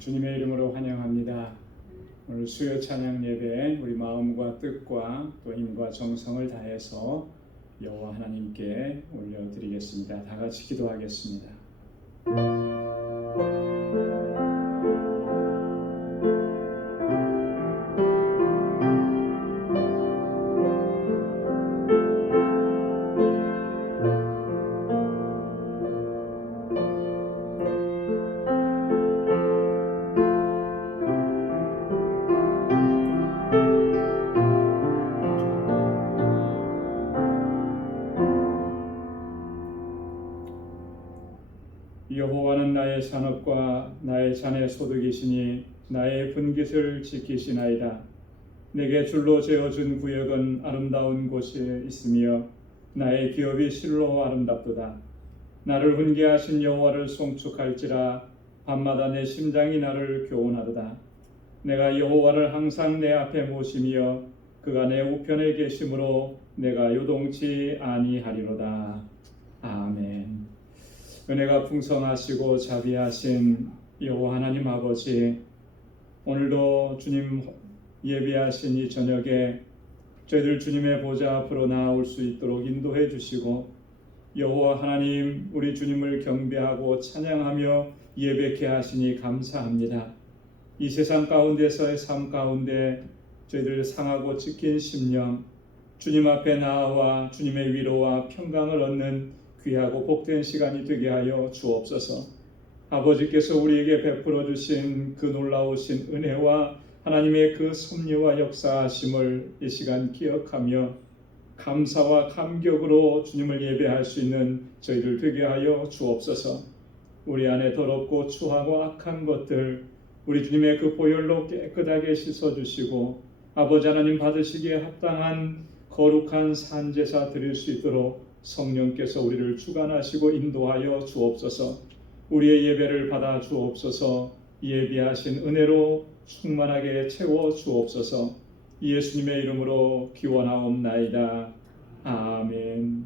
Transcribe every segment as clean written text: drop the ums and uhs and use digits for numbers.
주님의 이름으로 환영합니다. 오늘 수요 찬양 예배 우리 마음과 뜻과 또 힘과 정성을 다해서 여호와 하나님께 올려드리겠습니다. 다 같이 기도하겠습니다. 여호와는 나의 산업과 나의 잔의 소득이시니 나의 분깃을 지키시나이다. 내게 줄로 재어준 구역은 아름다운 곳에 있으며 나의 기업이 실로 아름답도다. 나를 훈계하신 여호와를 송축할지라 밤마다 내 심장이 나를 교훈하도다. 내가 여호와를 항상 내 앞에 모시며 그가 내 우편에 계심으로 내가 요동치 아니하리로다. 아멘. 은혜가 풍성하시고 자비하신 여호와 하나님 아버지, 오늘도 주님 예비하신 이 저녁에 저희들 주님의 보좌 앞으로 나아올 수 있도록 인도해 주시고, 여호와 하나님 우리 주님을 경배하고 찬양하며 예배케 하시니 감사합니다. 이 세상 가운데서의 삶 가운데 저희들 상하고 찢긴 심령, 주님 앞에 나아와 주님의 위로와 평강을 얻는 귀하고 복된 시간이 되게 하여 주옵소서. 아버지께서 우리에게 베풀어 주신 그 놀라우신 은혜와 하나님의 그 섭리와 역사하심을 이 시간 기억하며 감사와 감격으로 주님을 예배할 수 있는 저희들 되게 하여 주옵소서. 우리 안에 더럽고 추하고 악한 것들 우리 주님의 그 보혈로 깨끗하게 씻어주시고 아버지 하나님 받으시기에 합당한 거룩한 산제사 드릴 수 있도록 성령께서 우리를 주관하시고 인도하여 주옵소서. 우리의 예배를 받아 주옵소서. 예비하신 은혜로 충만하게 채워 주옵소서. 예수님의 이름으로 기원하옵나이다. 아멘.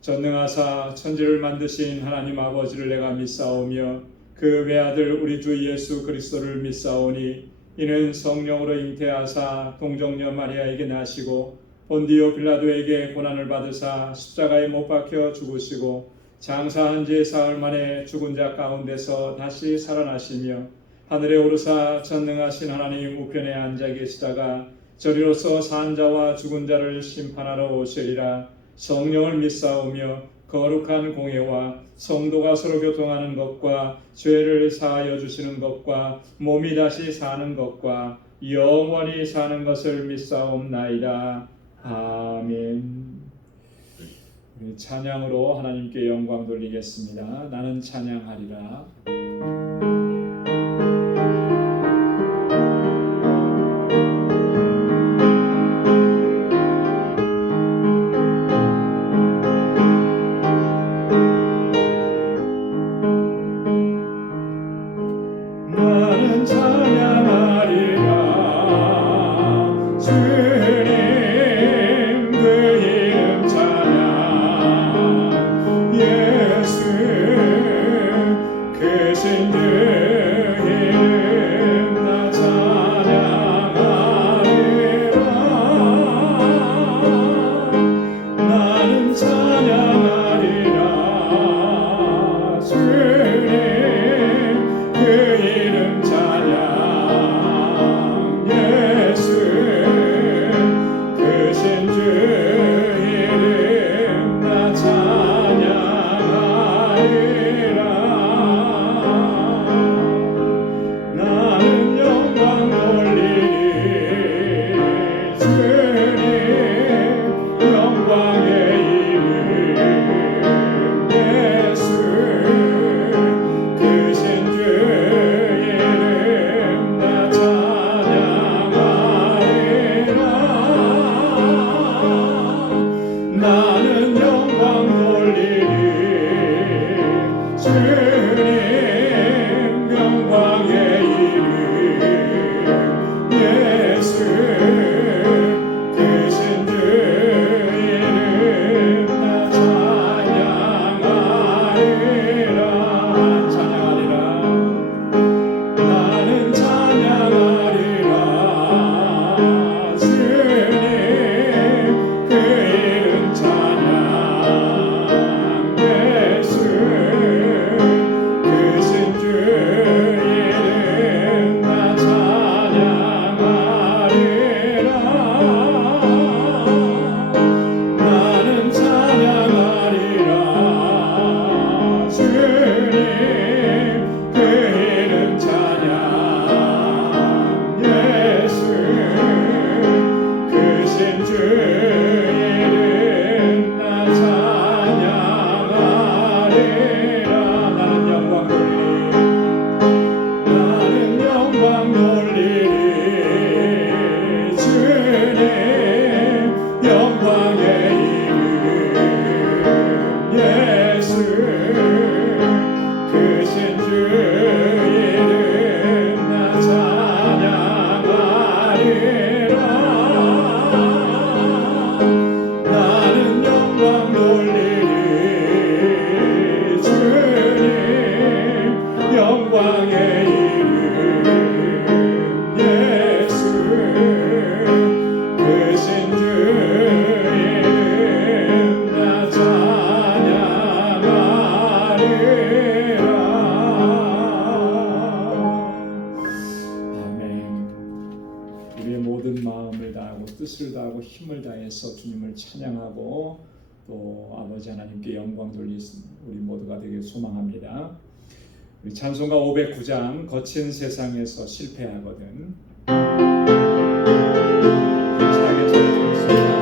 전능하사 천지를 만드신 하나님 아버지를 내가 믿사오며 그 외아들 우리 주 예수 그리스도를 믿사오니 이는 성령으로 잉태하사 동정녀 마리아에게 나시고 본디오 빌라도에게 고난을 받으사 십자가에 못 박혀 죽으시고 장사한 지 사흘 만에 죽은 자 가운데서 다시 살아나시며 하늘에 오르사 전능하신 하나님 우편에 앉아 계시다가 저리로서 산 자와 죽은 자를 심판하러 오시리라. 성령을 믿사오며 거룩한 공예와 성도가 서로 교통하는 것과 죄를 사하여 주시는 것과 몸이 다시 사는 것과 영원히 사는 것을 믿사옵나이다. 아멘. 찬양으로 하나님께 영광 돌리겠습니다. 나는 찬양하리라. 나는 찬양하리라. 모든 마음을 다하고 뜻을 다하고 힘을 다해서 주님을 찬양하고 또 아버지 하나님께 영광 돌리는 우리 모두가 되길 소망합니다. 우리 찬송가 509장 거친 세상에서 실패하거든 힘차게 전해드리겠습니다.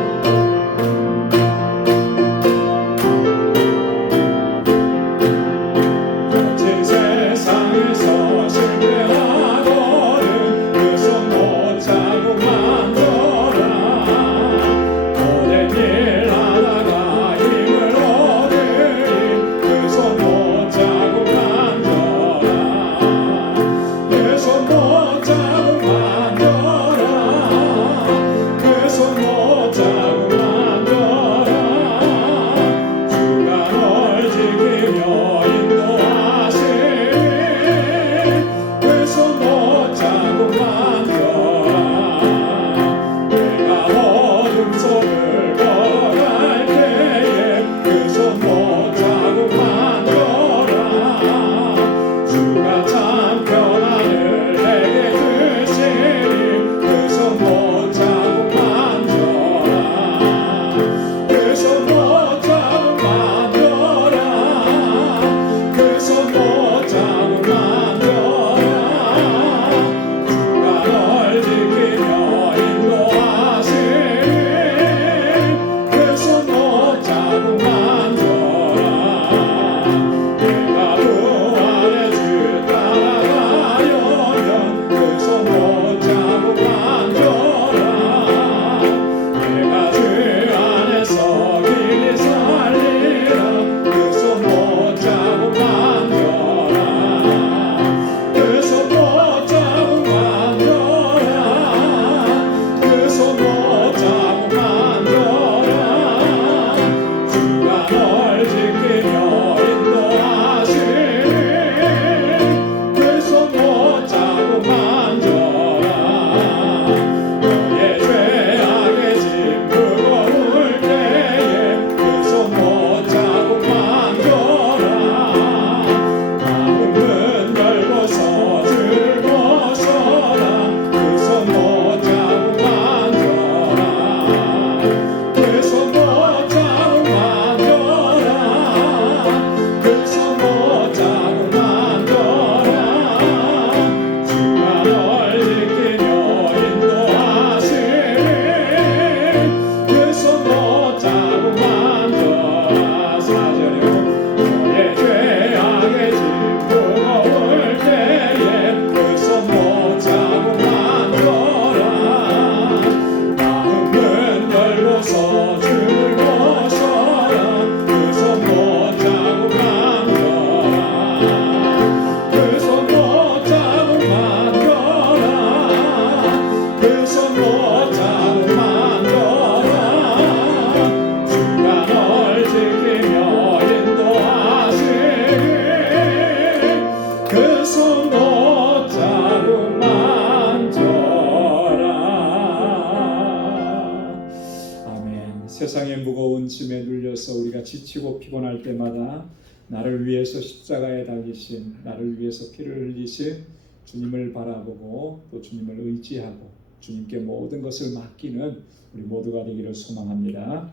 세상의 무거운 짐에 눌려서 우리가 지치고 피곤할 때마다 나를 위해서 십자가에 달리신, 나를 위해서 피를 흘리신 주님을 바라보고 또 주님을 의지하고 주님께 모든 것을 맡기는 우리 모두가 되기를 소망합니다.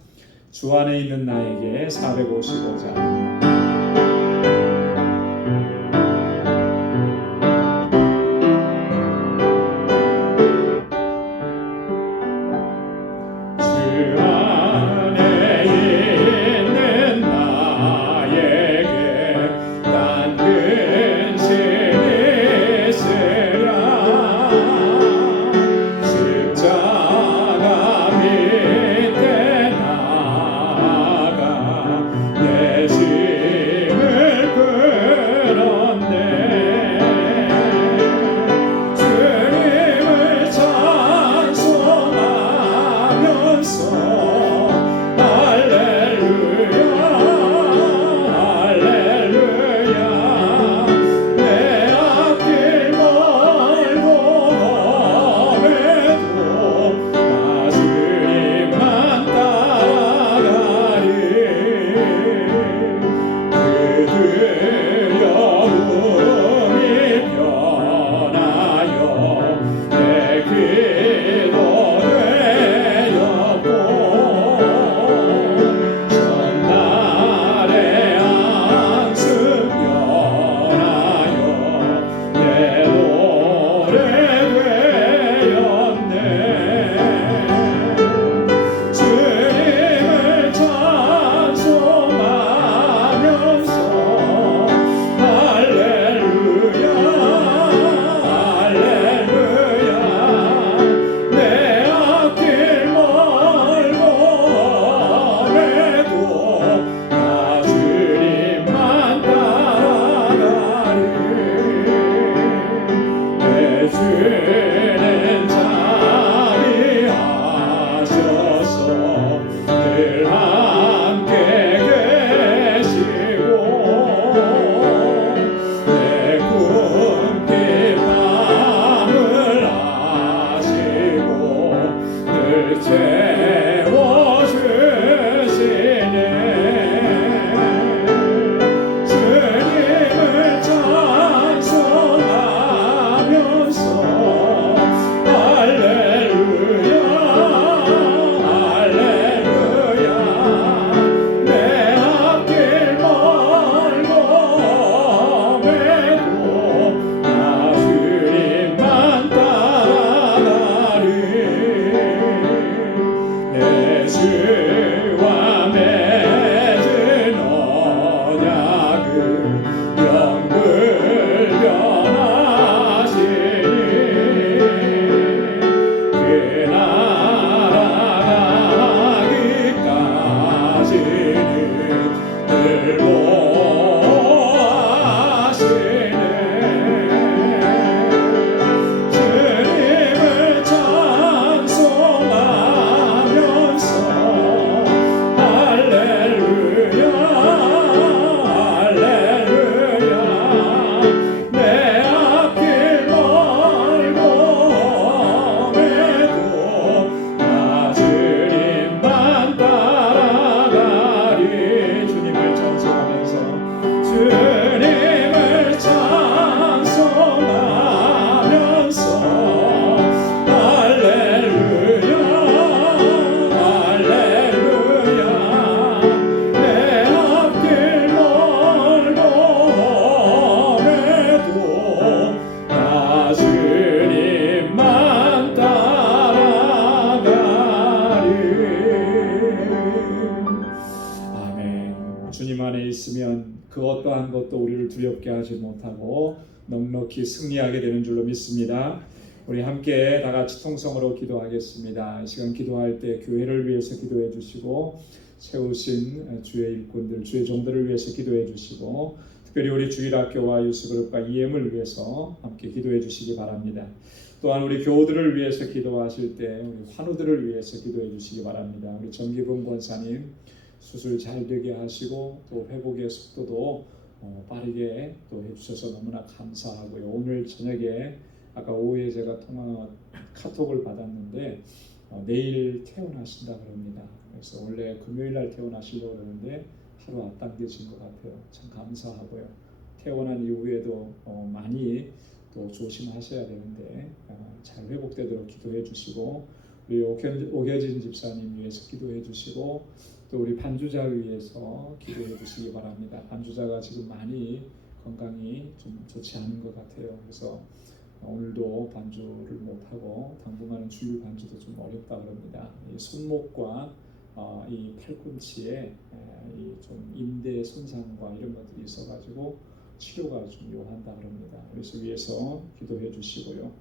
주 안에 있는 나에게 455장. 내 주는 자비하셔서 늘 함께 계시고 내 꿈길 밤을 아시고 늘 채워주시네. 주님을 찬송하면서 할렐루야 할렐루야 내 앞길 멀고 험해도 나 주님만 따라가리. 내 주와 맺은 언약은 영불 변하시니 그 나라 가기까지는 늘 보호하시네. 주님을 찬송하면서 할렐루야 할렐루야 내 앞길 멀고 험해도 나 주님만 따라가리. 주님을 찬송하면서 주님을 찬송하면서 할렐루야 할렐루야 내 앞길 멀고 험해도 나 주님만 따라가리. 아멘. 주님 안에 있으면 그 어떠한 것도 우리를 두렵게 하지 못하고 넉넉히 승리하게 되는 줄로 믿습니다. 우리 함께 다 같이 통성으로 기도하겠습니다. 이 시간 기도할 때 교회를 위해서 기도해 주시고 세우신 주의 일꾼들, 주의 종들을 위해서 기도해 주시고 특별히 우리 주일학교와 유스그룹과 EM을 위해서 함께 기도해 주시기 바랍니다. 또한 우리 교우들을 위해서 기도하실 때 우리 환우들을 위해서 기도해 주시기 바랍니다. 우리 정기범 권사님 수술 잘 되게 하시고 또 회복의 속도도 빠르게 또 해주셔서 너무나 감사하고요. 오늘 저녁에 아까 오후에 제가 카톡을 받았는데 내일 퇴원하신다 그럽니다. 그래서 원래 금요일 날 퇴원하시려고 그러는데 하루 앞당겨진 것 같아요. 참 감사하고요. 퇴원한 이후에도 많이 또 조심하셔야 되는데 잘 회복되도록 기도해 주시고 우리 오겨진 집사님 위해서 기도해 주시고 또 우리 반주자 위해서 기도해 주시기 바랍니다. 반주자가 지금 많이 건강이 좀 좋지 않은 것 같아요. 그래서 오늘도 반주를 못하고 당분간은 주일 반주도 좀 어렵다 그럽니다. 이 손목과 이 팔꿈치에 이 좀 인대 손상과 이런 것들이 있어가지고 치료가 좀 요한다 그럽니다. 그래서 위해서 기도해 주시고요.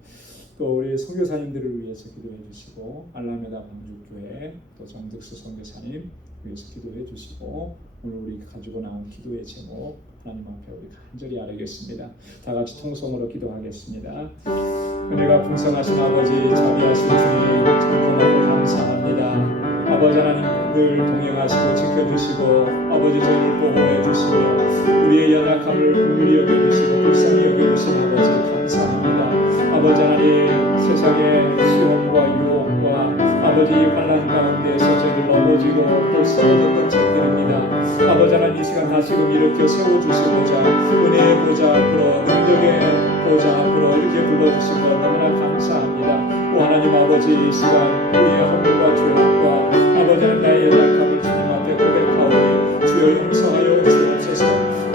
또 우리 선교사님들을 위해서 기도해 주시고 알라메다 방주교회 또 정득수 선교사님 위해서 기도해 주시고 오늘 우리 가지고 나온 기도의 제목 하나님 앞에 우리 간절히 아뢰겠습니다. 다 같이 통성으로 기도하겠습니다. 은혜가 풍성하신 아버지 자비하신 주님 참고하고 감사합니다. 아버지 하나님 늘 동행하시고 지켜주시고 아버지 저희를 보호해 주시고 우리의 연약함을 긍휼히 여겨주시고 불쌍히 여겨주신 아버지 감사합니다. 아버지 하나님 세상의 시험과 유혹과 아버지 환난 가운데에서 저희들 넘어지고 또 쓰러졌던 저희들입니다. 아버지 하나님 이 시간 다시금 일으켜 세워주시고자 은혜의 보좌 앞으로 능력의 보좌 앞으로 이렇게 불러주신 것 너무나 감사합니다. 오 하나님 아버지 이 시간 우리의 허물과 죄악과 아버지 하나님 나의 연약함을 주님 앞에 고백하오니 주여 용서하여 주옵소서.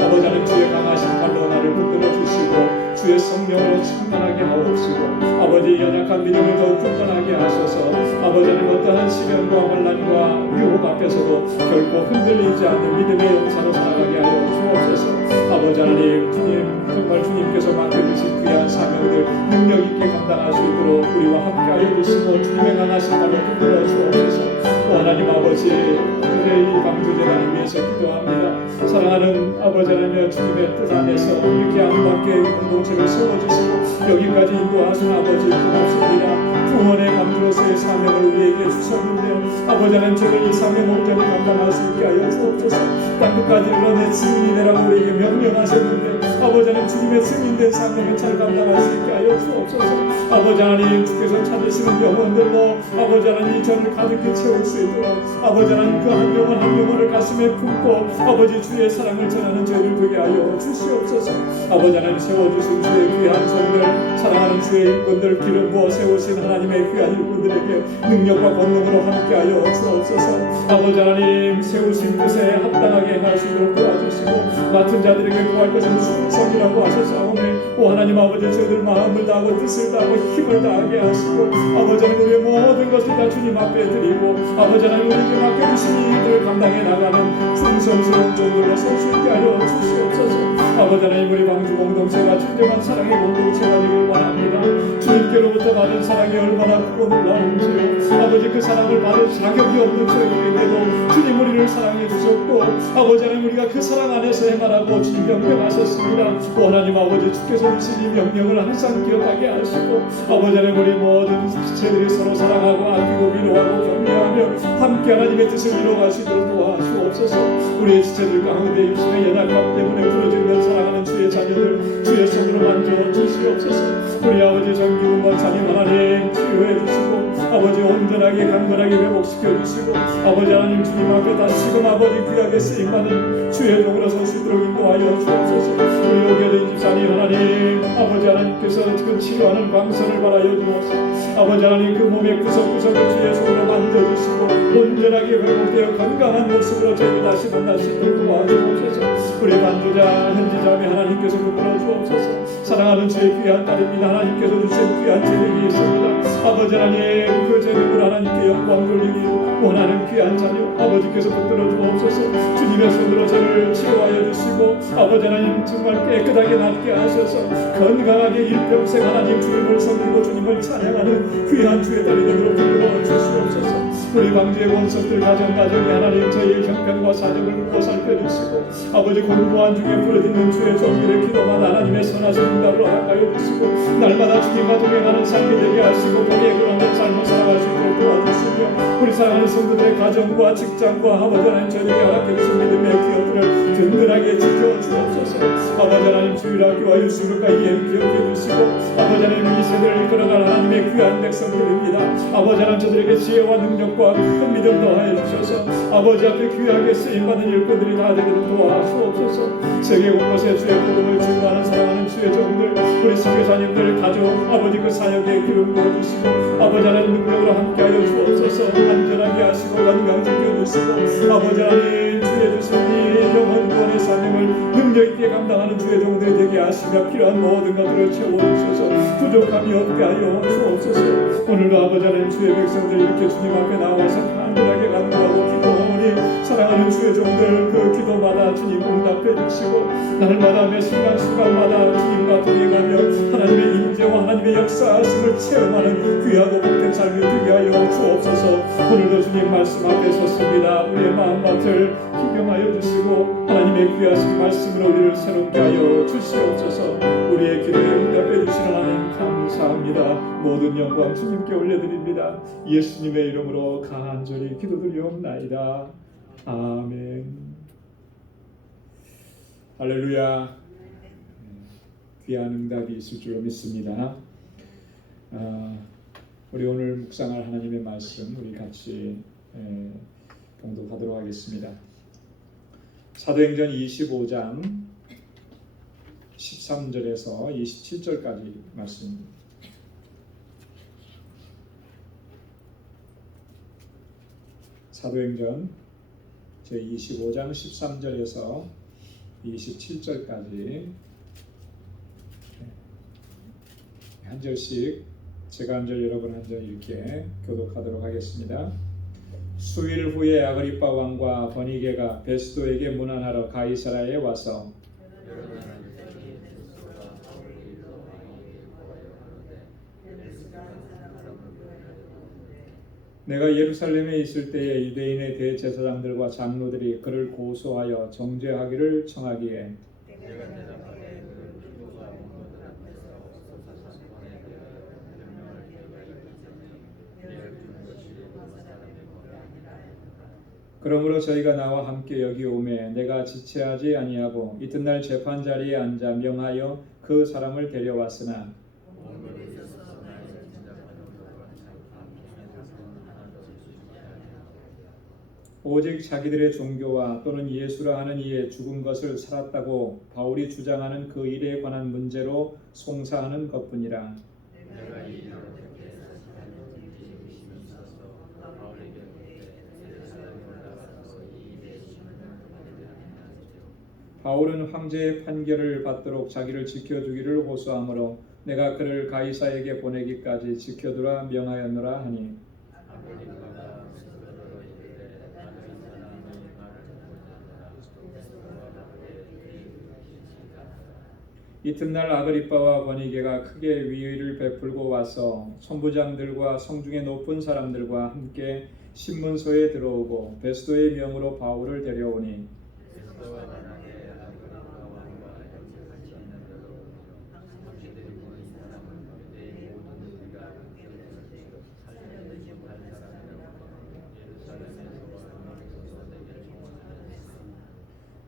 아버지 하나님 주의 강하신 발로 나를 붙들어 주시고 주의 성령으로 충만하게 하옵시고 아버지 연약한 믿음을 더욱 굳건하게 하셔서 아버지 하나님 어떠한 시련과 환난과 유혹 앞에서도 결코 흔들리지 않는 믿음의 용사로 살아가게 하여 주옵소서. 아버지 하나님 주님 정말 주님께서 맡겨주신 귀한 사명들 능력 있게 감당할 수 있도록 우리와 함께하여 주시고 주님의 강하신 발로 붙들어 주옵소서. 하나님 아버지, 오늘 이 방주제단을 위해서 기도합니다. 사랑하는 아버지 하나님의 주님의 뜻 안에서 이렇게 아름답게 공동체를 세워주시고 여기까지 인도하신 아버지 고맙습니다. 구원의 방주로서의 사명을 우리에게 주셨는데 아버지 하나님 저를 이 사명 온전히 감당할 수 있게 하여 주옵소서. 땅끝까지 이르러 증인이 되라고 우리에게 명령하셨는데 아버지 하나님 주님의 증인된 사명을 잘 감당할 수 있게 하여 주옵소서. 아버지 하나님 주께서 찾으시는 영혼들로 아버지 하나님 이 전을 가득히 채울 수 있도록 아버지 하나님 그 한 영혼 한 영혼을 가슴에 품고 아버지 주의 사랑을 전하는 저희를 되게 하여 주시옵소서. 아버지 하나님 세워주신 주의 귀한 종들 사랑하는 주의 일꾼들 기름 부어 세우신 하나님의 귀한 일꾼들에게 능력과 권능으로 함께하여 주옵소서. 아버지 하나님 세우신 뜻에 합당하게 행할 수 있도록 도와주시고 맡은 자들에게 구할 것은 충성이라고 하셨사오매 오 하나님 아버지 저희들 마음을 다하고 뜻을 다하고 힘을 다하게 하시고 아버지 하나님 우리의 모든 것을 다 주님 앞에 드리고 아버지 하나님 우리에게 맡겨주신 이 일들을 감당해 나가는 충성스러운 종들로 설 수 있게 하여 주시옵소서. 아버지 하나님 우리 방주 공동체가 진정한 사랑의 공동체가 되길 바랍니다. 주님께로부터 받은 사랑이 얼마나 크고 놀라운지요. 아버지 그 사랑을 받을 자격이 없는 저희에게도 주님 우리를 사랑해 주셨고 아버지 하나님 우리가 그 사랑 안에서 해말하고 주님 명령하셨습니다. 오 하나님 아버지 주께서 주신 이 명령을 항상 기억하게 하시고 아버지 하나님 우리 모든 지체들이 서로 사랑하고 아끼고 위로하고 격려하며 함께 하나님의 뜻을 이루어갈 수 있도록 도와주옵소서. 우리의 지체들 가운데 육신의 연약함 때문에 부러지며 사랑하는 주의 자녀들 주의 손으로 만져 주시옵소서. 우리 아버지 정기훈 원사님 하나님 치유해 주시고 아버지 온전하게 강건하게 회복시켜 주시고 아버지 하나님 주님 앞에 다시금 아버지 귀하게 쓰임받은 주의 종으로 설 수 있도록 인도하여 주옵소서. 우리 오게된 집사님 하나님 아버지 하나님께서 지금 치료하는 광선을 바라여 주옵소서. 아버지 하나님 그 몸의 구석구석을 주의 손으로 만져주시고 온전하게 회복되어 건강한 모습으로 저희를 다시 만날 수 있도록 도와주옵소서. 우리 반주자 현지자매 하나님께서 붙들어 주옵소서. 사랑하는 주의 귀한 딸입니다. 하나님께서 주신 귀한 재능이 있습니다. 아버지 하나님 그 재능으로 하나님께 영광 돌리기 원하는 귀한 자녀 아버지께서 붙들어 주옵소서. 주님의 손으로 저를 치료하여 주시고 아버지 하나님 정말 깨끗하게 낫게 하셔서 건강하게 일평생 하나님 주님을 섬기고 주님을 찬양하는 귀한 주의 딸이 되도록 붙들어 주시옵소서. 우리 방주의 원석들 가정가정이 하나님 저희의 형편과 사정을 보고 살펴주시고 아버지 공부한 중에 부러지는 주의 종들의 기도만 하나님의 선하신 응답으로 하여 주시고 날마다 주님과 동행하는 삶이 되게 하시고 복에 그러는 삶을 살아갈 수 있도록 도와주시며 우리 사랑하는 성도들의 가정과 직장과 아버지 하나님 저희에게 허락해 주신 믿음의 기업들을 든든하게 지켜주옵소서. 아버지 하나님 주일학교와 유수교과 EM 기억해 주시고 아버지 하나님 이 세대를 이끌어갈 하나님의 귀한 백성들입니다. 아버지 하나님 저들에게 지혜와 능력과 큰 믿음 더하여 주셔서 아버지 앞에 귀하게 쓰임받은 일꾼들이 다 되도록 도와주옵소서. 세계 곳곳에 주의 복음을 증거하는 사랑하는 주의 종들 우리 선교사님들 가족 아버지 그 사역에 기름 부어주시고 아버지 하나님 능력으로 함께하여 주옵소서. 안전하게 하시고 건강 지켜주시고 아버지 하나님 주의 주신 이 영혼 구원의 사명을 능력 있게 감당하는 주의 종들이 되게 하시며 필요한 모든 것들을 채워주셔서 부족함이 없게 하여 주옵소서. 오늘도 아버지 하나님 주의 백성들 이렇게 주님 앞에 나와서 간절하게 간구하고 기도하오니 사랑하는 주의 종들 그 기도마다 주님 응답해 주시고 날마다 매 순간순간마다 주님과 동행하며 하나님의 임재와 하나님의 역사하심을 체험하는 귀하고 복된 삶이 되게 하여 주옵소서. 오늘도 주님 말씀 앞에 섰습니다. 우리의 마음밭을 희경하여 주시고 하나님의 귀하신 말씀으로 우리를 새롭게 하여 주시옵소서. 우리의 기도에 응답해 주시는 하나님 감사합니다. 모든 영광 주님께 올려드립니다. 예수님의 이름으로 간절히 기도드리옵나이다. 아멘. 할렐루야. 귀한 응답이 있을 줄로 믿습니다. 우리 오늘 묵상할 하나님의 말씀 우리 같이 봉독하도록 하겠습니다. 사도행전 25장 13절에서 27절까지 말씀입니다. 사도행전 제25장 13절에서 27절까지 한 절씩 제가 한 절 여러분 한 절 이렇게 교독하도록 하겠습니다. 수일 후에 아그리빠 왕과 버니게가 베스도에게 문안하러 가이사라에 와서 내가 예루살렘에 있을 때에 유대인의 대제사장들과 장로들이 그를 고소하여 정죄하기를 청하기에 그러므로 저희가 나와 함께 여기 오매 내가 지체하지 아니하고 이튿날 재판 자리에 앉아 명하여 그 사람을 데려왔으나 오직 자기들의 종교와 또는 예수라 하는 이의 죽은 것을 살았다고 바울이 주장하는 그 일에 관한 문제로 송사하는 것뿐이라. 바울은 황제의 판결을 받도록 자기를 지켜주기를 호소하므로 내가 그를 가이사에게 보내기까지 지켜두라 명하였노라 하니 이튿날 아그리빠와 버니게가 크게 위의를 베풀고 와서 천부장들과 성중의 높은 사람들과 함께 신문소에 들어오고 베스도의 명으로 바울을 데려오니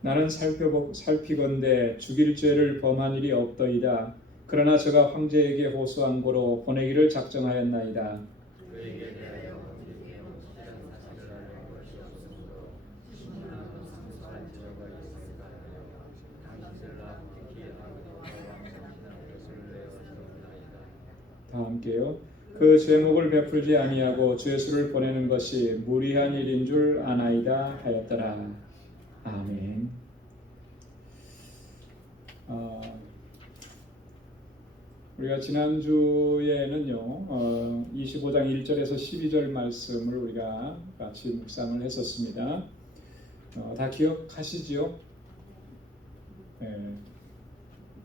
나는 살피건대 죽일 죄를 범한 일이 없더이다. 그러나 저가 황제에게 호소한 고로 보내기를 작정하였나이다. 다 함께요. 그 죄목을 베풀지 아니하고 죄수를 보내는 것이 무리한 일인 줄 아나이다 하였더라. 아멘. 우리가 지난주에는요 25장 1절에서 12절 말씀을 우리가 같이 묵상을 했었습니다. 다 기억하시지요? 네.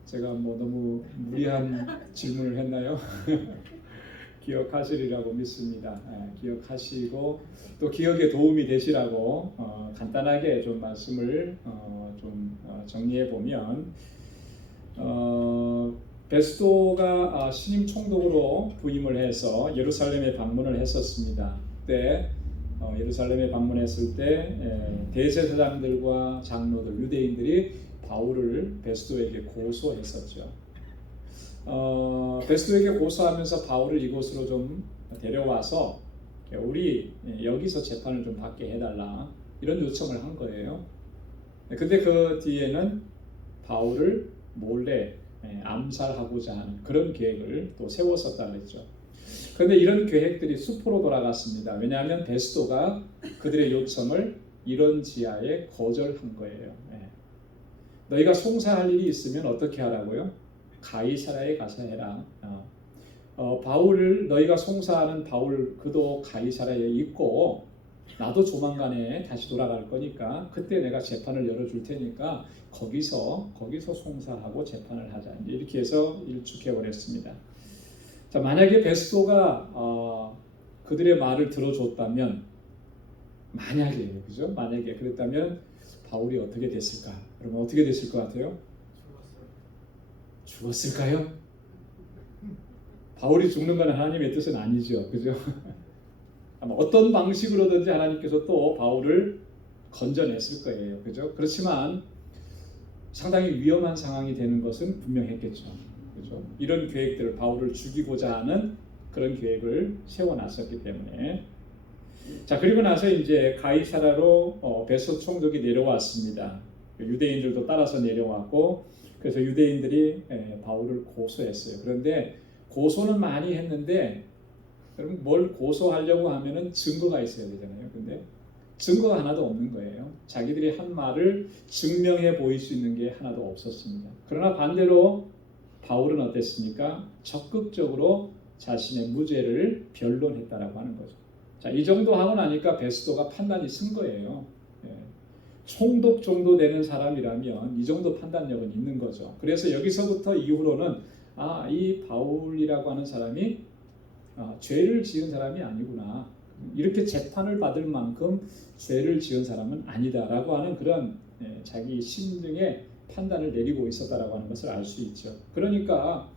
제가 뭐 너무 무리한 질문을 했나요? 기억하시리라고 믿습니다. 기억하시고 또 기억에 도움이 되시라고 간단하게 좀 말씀을 정리해 보면 베스도가 신임 총독으로 부임을 해서 예루살렘에 방문을 했었습니다. 그때 예루살렘에 방문했을 때 대제사장들과 장로들, 유대인들이 바울을 베스도에게 고소했었죠. 베스도에게 고소하면서 바울을 이곳으로 좀 데려와서 우리 여기서 재판을 좀 받게 해달라 이런 요청을 한 거예요. 근데 그 뒤에는 바울을 몰래 암살하고자 하는 그런 계획을 또 세웠었다 그랬죠. 그런데 이런 계획들이 수포로 돌아갔습니다. 왜냐하면 베스도가 그들의 요청을 이런 지하에 거절한 거예요. 너희가 송사할 일이 있으면 어떻게 하라고요? 가이사라에 가서 해라. 바울을 너희가 송사하는 바울 그도 가이사라에 있고 나도 조만간에 다시 돌아갈 거니까 그때 내가 재판을 열어줄 테니까 거기서 송사하고 재판을 하자. 이렇게 해서 일축해 버렸습니다. 자, 만약에 베스도가 그들의 말을 들어줬다면 만약에 그죠? 만약에 그랬다면 바울이 어떻게 됐을까? 그러면 어떻게 됐을 것 같아요? 죽었을까요? 바울이 죽는 건 하나님의 뜻은 아니죠. 그죠? 아마 어떤 방식으로든지 하나님께서 또 바울을 건져냈을 거예요. 그죠? 그렇지만 상당히 위험한 상황이 되는 것은 분명했겠죠. 그죠? 이런 계획들을 바울을 죽이고자 하는 그런 계획을 세워놨었기 때문에 자 그리고 나서 이제 가이사라로 베스도 총독이 내려왔습니다. 유대인들도 따라서 내려왔고 그래서 유대인들이 바울을 고소했어요. 그런데 고소는 많이 했는데 그럼 뭘 고소하려고 하면은 증거가 있어야 되잖아요. 근데 증거가 하나도 없는 거예요. 자기들이 한 말을 증명해 보일 수 있는 게 하나도 없었습니다. 그러나 반대로 바울은 어땠습니까? 적극적으로 자신의 무죄를 변론했다라고 하는 거죠. 자, 이 정도 하고 나니까 베스도가 판단이 쓴 거예요. 총독 정도 되는 사람이라면 이 정도 판단력은 있는 거죠. 그래서 여기서부터 이후로는 이 바울이라고 하는 사람이 죄를 지은 사람이 아니구나. 이렇게 재판을 받을 만큼 죄를 지은 사람은 아니다라고 하는 그런 자기 심중의 판단을 내리고 있었다라고 하는 것을 알 수 있죠. 그러니까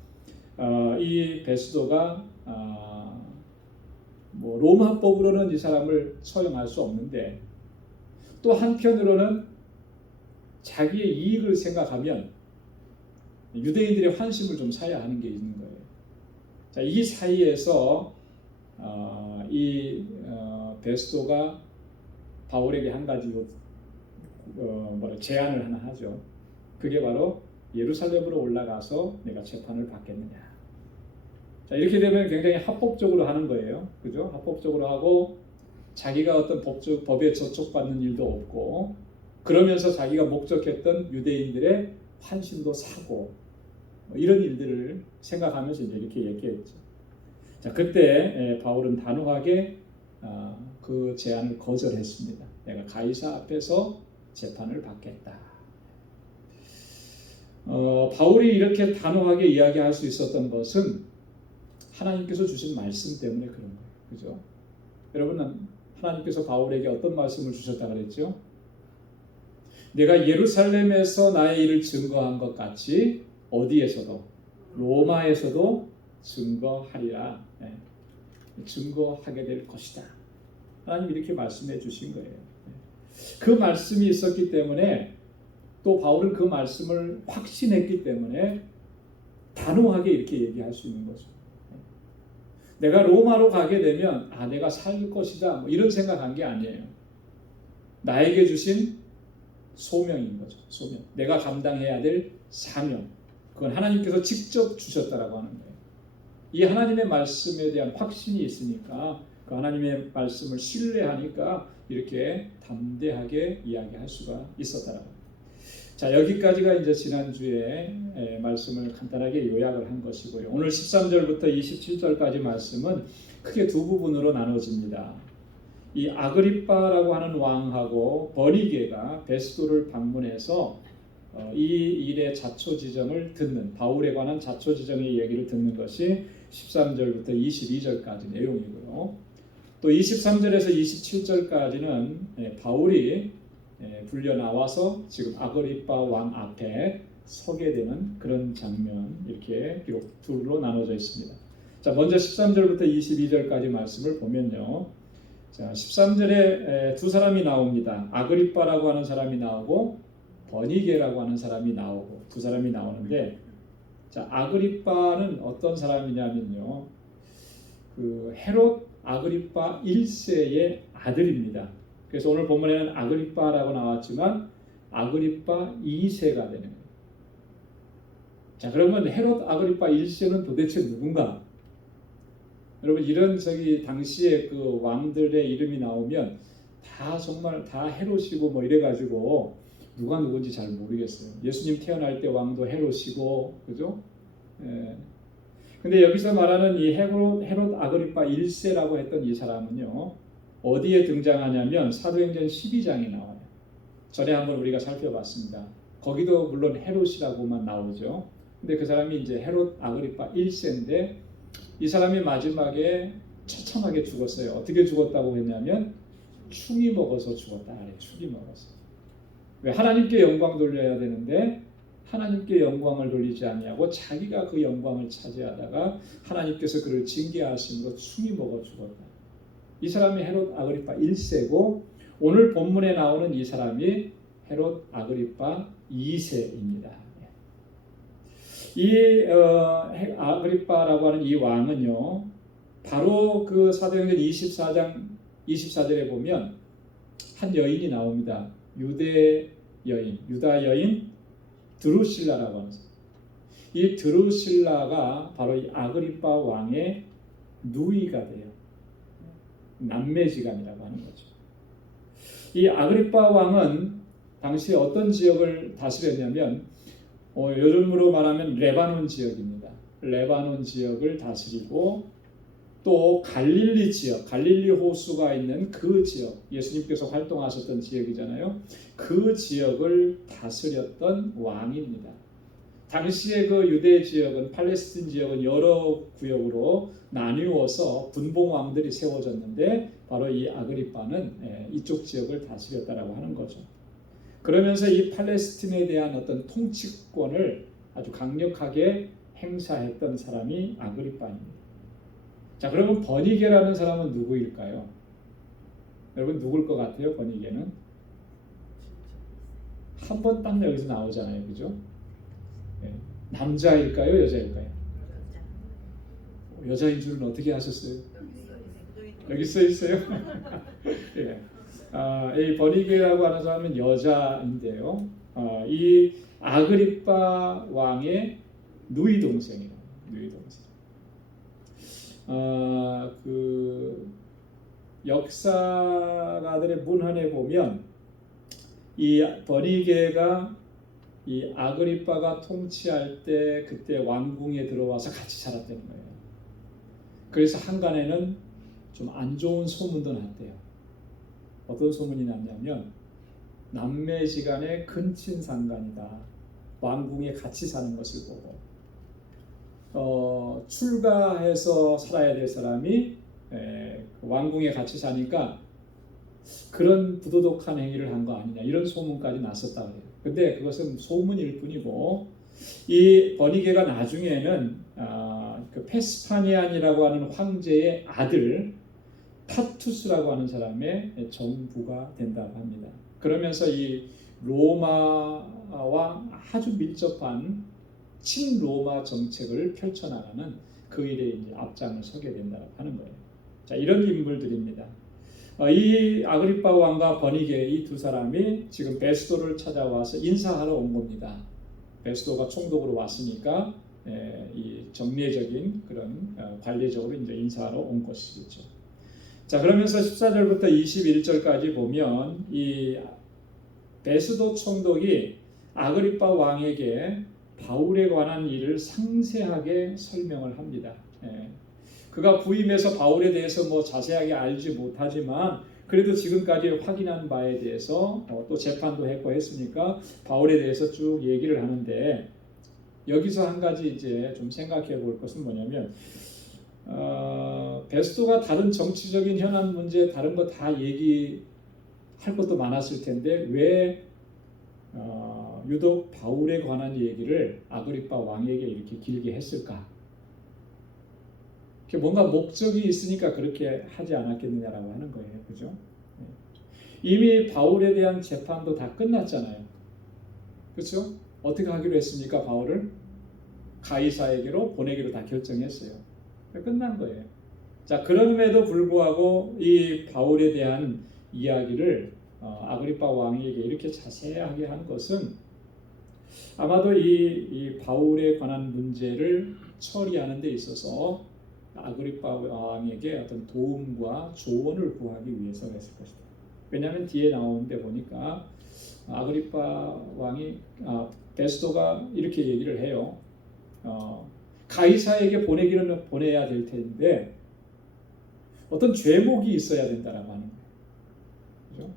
이 베스도가 뭐 로마법으로는 이 사람을 처형할 수 없는데 또 한편으로는 자기의 이익을 생각하면 유대인들의 환심을 좀 사야 하는 게 있는 거예요. 자, 이 사이에서 베스도가 바울에게 한 가지 제안을 하나 하죠. 그게 바로 예루살렘으로 올라가서 내가 재판을 받겠느냐. 자, 이렇게 되면 굉장히 합법적으로 하는 거예요. 그죠? 합법적으로 하고 자기가 어떤 법에 저촉받는 일도 없고 그러면서 자기가 목적했던 유대인들의 환심도 사고 이런 일들을 생각하면서 이제 이렇게 얘기했죠. 자, 그때 바울은 단호하게 그 제안을 거절했습니다. 내가 가이사 앞에서 재판을 받겠다. 바울이 이렇게 단호하게 이야기할 수 있었던 것은 하나님께서 주신 말씀 때문에 그런 거예요. 그죠? 여러분, 하나님께서 바울에게 어떤 말씀을 주셨다 그랬죠? 내가 예루살렘에서 나의 일을 증거한 것 같이 어디에서도 로마에서도 증거하리라. 증거하게 될 것이다. 하나님 이렇게 말씀해 주신 거예요. 그 말씀이 있었기 때문에 또 바울은 그 말씀을 확신했기 때문에 단호하게 이렇게 얘기할 수 있는 거죠. 내가 로마로 가게 되면 내가 살 것이다 뭐 이런 생각한 게 아니에요. 나에게 주신 소명인 거죠. 소명. 내가 감당해야 될 사명. 그건 하나님께서 직접 주셨다라고 하는 거예요. 이 하나님의 말씀에 대한 확신이 있으니까 그 하나님의 말씀을 신뢰하니까 이렇게 담대하게 이야기할 수가 있었다라고. 자, 여기까지가 이제 지난주에 말씀을 간단하게 요약을 한 것이고요. 오늘 13절부터 27절까지 말씀은 크게 두 부분으로 나눠집니다. 이 아그리빠라고 하는 왕하고 버니게가 베스도를 방문해서 이 일의 자초지정을 듣는, 바울에 관한 자초지정의 얘기를 듣는 것이 13절부터 22절까지 내용이고요. 또 23절에서 27절까지는 바울이 불려 나와서 지금 아그리빠 왕 앞에 서게 되는 그런 장면, 이렇게 비록 둘로 나눠져 있습니다. 자, 먼저 13절부터 22절까지 말씀을 보면요. 자, 13절에 두 사람이 나옵니다. 아그리빠라고 하는 사람이 나오고 버니게라고 하는 사람이 나오고 두 사람이 나오는데, 자, 아그리빠는 어떤 사람이냐면요. 그 헤롯 아그리빠 1세의 아들입니다. 그래서 오늘 본문에는 아그리빠라고 나왔지만 아그리빠 2세가 되는 거예요. 자, 그러면 헤롯 아그리빠 1세는 도대체 누군가? 여러분, 이런 당시에 그 왕들의 이름이 나오면 다 정말 다 헤롯이고 뭐 이래가지고 누가 누군지 잘 모르겠어요. 예수님 태어날 때 왕도 헤롯이고, 그죠? 근데 여기서 말하는 이 헤롯 아그리빠 1세라고 했던 이 사람은요, 어디에 등장하냐면 사도행전 12장에 나와요. 전에 한번 우리가 살펴봤습니다. 거기도 물론 헤롯이라고만 나오죠. 근데 그 사람이 이제 헤롯 아그리빠 1세인데 이 사람이 마지막에 처참하게 죽었어요. 어떻게 죽었다고 했냐면 충이 먹어서 죽었다 그래요. 충이 먹어서. 왜? 하나님께 영광 돌려야 되는데 하나님께 영광을 돌리지 아니하고 자기가 그 영광을 차지하다가 하나님께서 그를 징계하심으로 충이 먹어 죽었다. 이 사람이 헤롯 아그리빠 1세고 오늘 본문에 나오는 이 사람이 헤롯 아그리빠 2세입니다. 이 아그리빠라고 하는 이 왕은요, 바로 그 사도행전 24장 24절에 보면 한 여인이 나옵니다. 유다 여인 드루실라라고 하는 사람. 이 드루실라가 바로 이 아그리빠 왕의 누이가 돼요. 남매지간이라고 하는 거죠. 이 아그리빠 왕은 당시 어떤 지역을 다스렸냐면 요즘으로 말하면 레바논 지역입니다. 레바논 지역을 다스리고 또 갈릴리 지역, 갈릴리 호수가 있는 그 지역, 예수님께서 활동하셨던 지역이잖아요. 그 지역을 다스렸던 왕입니다. 당시의 그 유대 지역은 팔레스틴 지역은 여러 구역으로 나뉘어서 분봉 왕들이 세워졌는데 바로 이 아그리빠는 이쪽 지역을 다스렸다라고 하는 거죠. 그러면서 이 팔레스틴에 대한 어떤 통치권을 아주 강력하게 행사했던 사람이 아그리빠입니다. 자, 그러면 버니게라는 사람은 누구일까요? 여러분 누굴 것 같아요? 버니게는 한 번 딱 여기서 나오잖아요, 그죠? 남자일까요, 여자일까요? 여자인 줄은 어떻게 아셨어요? 여기 써 있어요. 예. 이 버니게라고 하는 사람은 여자인데요. 이 아그리빠 왕의 누이 동생이에요. 누이 동생. 그 역사가들의 문헌에 보면 이 버니게가 이 아그리빠가 통치할 때 그때 왕궁에 들어와서 같이 살았다는 거예요. 그래서 한간에는 좀 안 좋은 소문도 났대요. 어떤 소문이 났냐면 남매지간의 근친상간이다. 왕궁에 같이 사는 것을 보고 출가해서 살아야 될 사람이 왕궁에 같이 사니까 그런 부도덕한 행위를 한 거 아니냐 이런 소문까지 났었다 그래요. 근데 그것은 소문일 뿐이고 이 버니게가 나중에는 그 페스파니안이라고 하는 황제의 아들 타투스라고 하는 사람의 정부가 된다고 합니다. 그러면서 이 로마와 아주 밀접한 친로마 정책을 펼쳐나가는 그 일에 이제 앞장을 서게 된다고 하는 거예요. 자, 이런 인물들입니다. 이 아그리빠 왕과 버니게 이 두 사람이 지금 베스도를 찾아와서 인사하러 온 겁니다. 베스도가 총독으로 왔으니까 이 정례적인 그런 관례적으로 이제 인사하러 온 것이겠죠. 자, 그러면서 14절부터 21절까지 보면 이 베스도 총독이 아그리빠 왕에게 바울에 관한 일을 상세하게 설명을 합니다. 그가 부임해서 바울에 대해서 뭐 자세하게 알지 못하지만 그래도 지금까지 확인한 바에 대해서 또 재판도 했고 했으니까 바울에 대해서 쭉 얘기를 하는데 여기서 한 가지 이제 좀 생각해 볼 것은 뭐냐면 베스도가 다른 정치적인 현안 문제 다른 거 다 얘기할 것도 많았을 텐데 왜 유독 바울에 관한 얘기를 아그리빠 왕에게 이렇게 길게 했을까? 뭔가 목적이 있으니까 그렇게 하지 않았겠느냐라고 하는 거예요. 그죠? 이미 바울에 대한 재판도 다 끝났잖아요. 그렇죠? 어떻게 하기로 했습니까? 바울을 가이사에게로 보내기로 다 결정했어요. 끝난 거예요. 자, 그럼에도 불구하고 이 바울에 대한 이야기를 아그리빠 왕에게 이렇게 자세하게 한 것은 아마도 이 바울에 관한 문제를 처리하는 데 있어서 아그리빠 왕에게 어떤 도움과 조언을 구하기 위해서였을 것이다. 왜냐하면 뒤에 나오는데 보니까 아그리빠 왕이 베스도가 이렇게 얘기를 해요. 가이사에게 보내기는 보내야 될 텐데 어떤 죄목이 있어야 된다라고 하는 거예요. 그죠?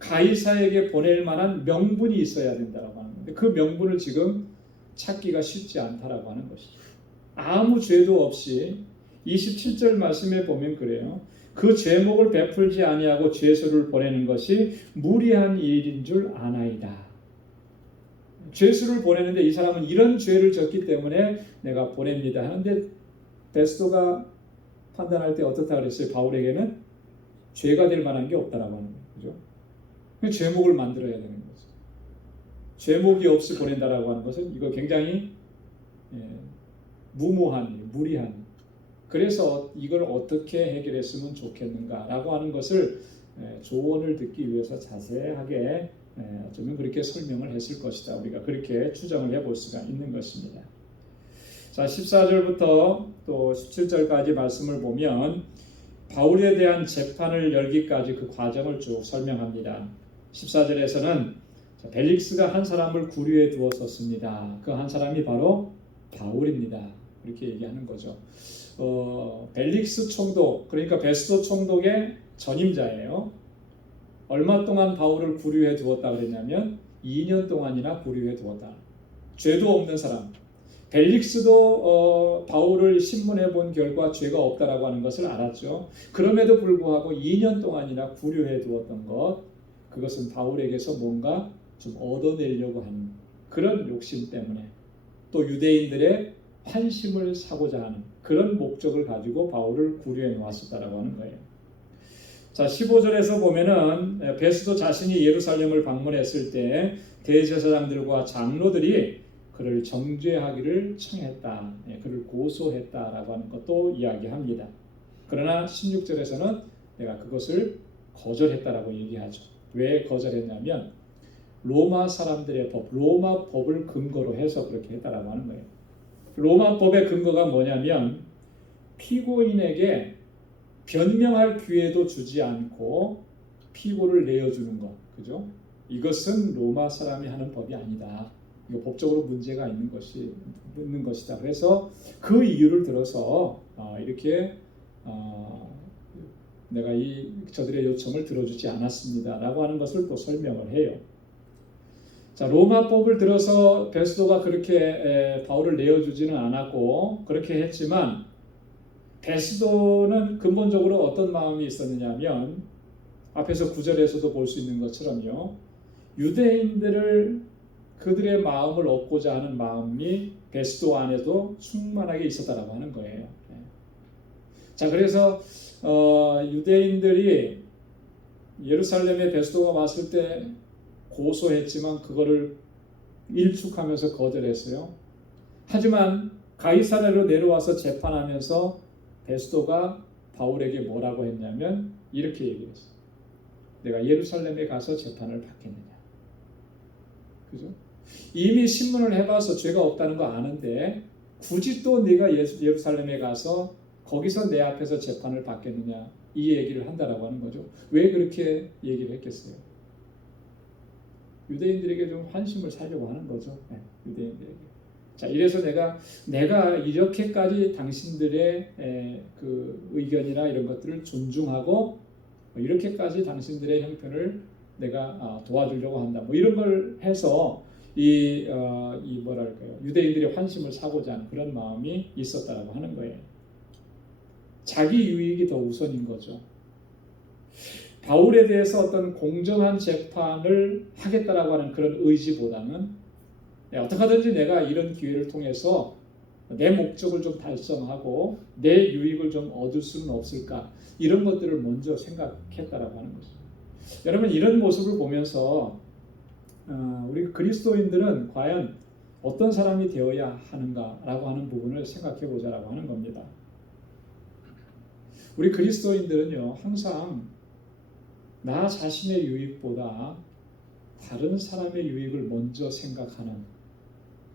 가이사에게 보낼 만한 명분이 있어야 된다라고 하는 건데 그 명분을 지금 찾기가 쉽지 않다라고 하는 것이죠. 아무 죄도 없이 27절 말씀에 보면 그래요. 그 죄목을 베풀지 아니하고 죄수를 보내는 것이 무리한 일인 줄 아나이다. 죄수를 보내는데 이 사람은 이런 죄를 졌기 때문에 내가 보냅니다 하는데 베스도가 판단할 때 어떻다 그랬어요? 바울에게는 죄가 될 만한 게 없다라고 하는 거죠. 그죠? 죄목을 만들어야 되는 거죠. 죄목이 없이 보낸다라고 하는 것은 이거 굉장히 무모한 일, 무리한 일. 그래서 이걸 어떻게 해결했으면 좋겠는가라고 하는 것을 조언을 듣기 위해서 자세하게 어쩌면 그렇게 설명을 했을 것이다. 우리가 그렇게 추정을 해볼 수가 있는 것입니다. 자, 14절부터 또 17절까지 말씀을 보면 바울에 대한 재판을 열기까지 그 과정을 쭉 설명합니다. 14절에서는 벨릭스가 한 사람을 구류에 두었었습니다. 그 한 사람이 바로 바울입니다. 이렇게 얘기하는 거죠. 벨릭스 총독, 그러니까 베스도 총독의 전임자예요. 얼마 동안 바울을 구류해 두었다 그랬냐면 2년 동안이나 구류해 두었다. 죄도 없는 사람. 벨릭스도 바울을 신문해 본 결과 죄가 없다라고 하는 것을 알았죠. 그럼에도 불구하고 2년 동안이나 구류해 두었던 것, 그것은 바울에게서 뭔가 좀 얻어내려고 하는 그런 욕심 때문에, 또 유대인들의 환심을 사고자 하는 그런 목적을 가지고 바울을 구류해 놓았었다라고 하는 거예요. 자, 15절에서 보면은 베스도 자신이 예루살렘을 방문했을 때 대제사장들과 장로들이 그를 정죄하기를 청했다, 그를 고소했다라고 하는 것도 이야기합니다. 그러나 16절에서는 내가 그것을 거절했다라고 얘기하죠. 왜 거절했냐면 로마 사람들의 법, 로마 법을 근거로 해서 그렇게 했다라고 하는 거예요. 로마 법의 근거가 뭐냐면 피고인에게 변명할 기회도 주지 않고 피고를 내어주는 것, 그죠? 이것은 로마 사람이 하는 법이 아니다. 이거 법적으로 문제가 있는 것이다. 그래서 그 이유를 들어서 이렇게 내가 저들의 요청을 들어주지 않았습니다라고 하는 것을 또 설명을 해요. 자, 로마법을 들어서 베스도가 그렇게 바울을 내어주지는 않았고 그렇게 했지만 베스도는 근본적으로 어떤 마음이 있었느냐면 앞에서 9절에서도 볼 수 있는 것처럼요, 유대인들을 그들의 마음을 얻고자 하는 마음이 베스도 안에도 충만하게 있었다라고 하는 거예요. 자, 그래서 유대인들이 예루살렘에 베스도가 왔을 때 고소했지만 그거를 일축하면서 거절했어요. 하지만 가이사랴로 내려와서 재판하면서 베스도가 바울에게 뭐라고 했냐면 이렇게 얘기했어요. 내가 예루살렘에 가서 재판을 받겠느냐. 그죠? 이미 신문을 해봐서 죄가 없다는 거 아는데 굳이 또 네가 예루살렘에 가서 거기서 내 앞에서 재판을 받겠느냐, 이 얘기를 한다라고 하는 거죠. 왜 그렇게 얘기를 했겠어요? 유대인들에게 좀 환심을 사려고 하는 거죠. 네, 유대인들에게. 자, 이래서 내가 이렇게까지 당신들의 그 의견이나 이런 것들을 존중하고 이렇게까지 당신들의 형편을 내가 도와주려고 한다. 뭐 이런 걸 해서 이 뭐랄까요, 유대인들의 환심을 사고자 하는 그런 마음이 있었다라고 하는 거예요. 자기 유익이 더 우선인 거죠. 바울에 대해서 어떤 공정한 재판을 하겠다라고 하는 그런 의지보다는 어떻게 하든지 내가 이런 기회를 통해서 내 목적을 좀 달성하고 내 유익을 좀 얻을 수는 없을까, 이런 것들을 먼저 생각했다라고 하는 거죠. 여러분, 이런 모습을 보면서 우리 그리스도인들은 과연 어떤 사람이 되어야 하는가라고 하는 부분을 생각해 보자라고 하는 겁니다. 우리 그리스도인들은요, 항상 나 자신의 유익보다 다른 사람의 유익을 먼저 생각하는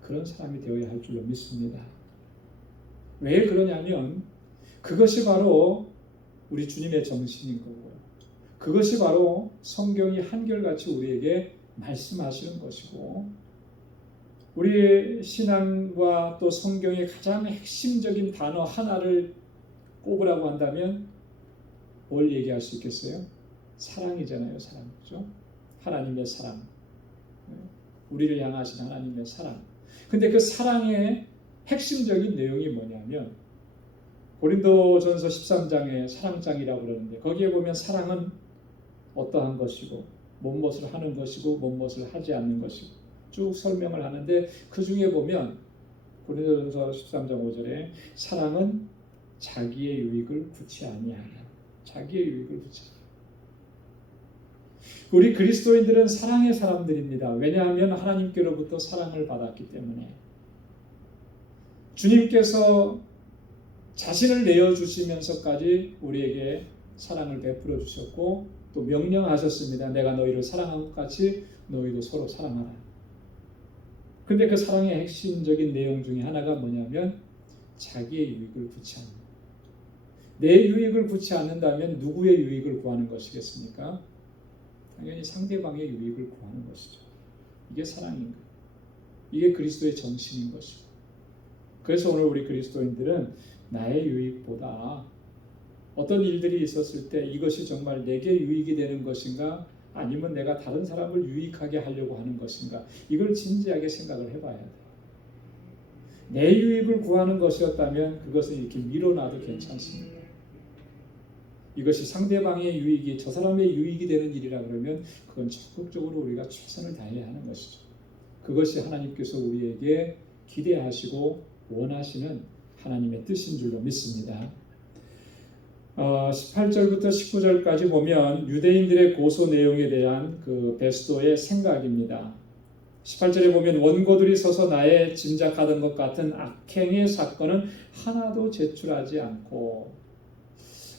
그런 사람이 되어야 할 줄로 믿습니다. 왜 그러냐면 그것이 바로 우리 주님의 정신인 거고요. 그것이 바로 성경이 한결같이 우리에게 말씀하시는 것이고, 우리 신앙과 또 성경의 가장 핵심적인 단어 하나를 꼽으라고 한다면 뭘 얘기할 수 있겠어요? 사랑이잖아요. 사랑. 그죠? 하나님의 사랑. 우리를 향하신 하나님의 사랑. 근데 그 사랑의 핵심적인 내용이 뭐냐면 고린도전서 13장의 사랑장이라고 그러는데, 거기에 보면 사랑은 어떠한 것이고 무엇을 하는 것이고 무엇을 하지 않는 것이고 쭉 설명을 하는데, 그 중에 보면 고린도전서 13장 5절에 사랑은 자기의 유익을 구치 아니하다. 자기의 유익을 구치 아니하다. 우리 그리스도인들은 사랑의 사람들입니다. 왜냐하면 하나님께로부터 사랑을 받았기 때문에. 주님께서 자신을 내어주시면서까지 우리에게 사랑을 베풀어 주셨고 또 명령하셨습니다. 내가 너희를 사랑한 것 같이 너희도 서로 사랑하라. 근데 그 사랑의 핵심적인 내용 중에 하나가 뭐냐면 자기의 유익을 구치 않는, 내 유익을 구치 않는다면 누구의 유익을 구하는 것이겠습니까? 당연히 상대방의 유익을 구하는 것이죠. 이게 사랑인 거예요. 이게 그리스도의 정신인 것이고, 그래서 오늘 우리 그리스도인들은 나의 유익보다 어떤 일들이 있었을 때 이것이 정말 내게 유익이 되는 것인가, 아니면 내가 다른 사람을 유익하게 하려고 하는 것인가, 이걸 진지하게 생각을 해봐야 돼요. 내 유익을 구하는 것이었다면 그것은 이렇게 밀어놔도 괜찮습니다. 이것이 상대방의 유익이 저 사람의 유익이 되는 일이라 그러면 그건 적극적으로 우리가 최선을 다해야 하는 것이죠. 그것이 하나님께서 우리에게 기대하시고 원하시는 하나님의 뜻인 줄로 믿습니다. 18절부터 19절까지 보면 유대인들의 고소 내용에 대한 그 베스도의 생각입니다. 18절에 보면 원고들이 서서 나의 짐작하던 것 같은 악행의 사건은 하나도 제출하지 않고,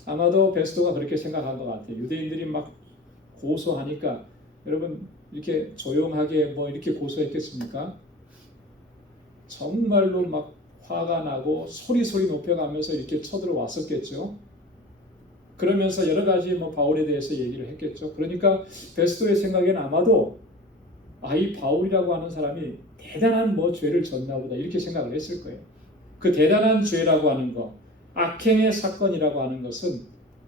아마도 베스도가 그렇게 생각한 것 같아요. 유대인들이 막 고소하니까, 여러분 이렇게 조용하게 뭐 이렇게 고소했겠습니까? 정말로 막 화가 나고 소리 높여가면서 이렇게 쳐들어왔었겠죠. 그러면서 여러 가지 뭐 바울에 대해서 얘기를 했겠죠. 그러니까 베스도의 생각에는 아마도 이 바울이라고 하는 사람이 대단한 뭐 죄를 졌나 보다 이렇게 생각을 했을 거예요. 그 대단한 죄라고 하는 것, 악행의 사건이라고 하는 것은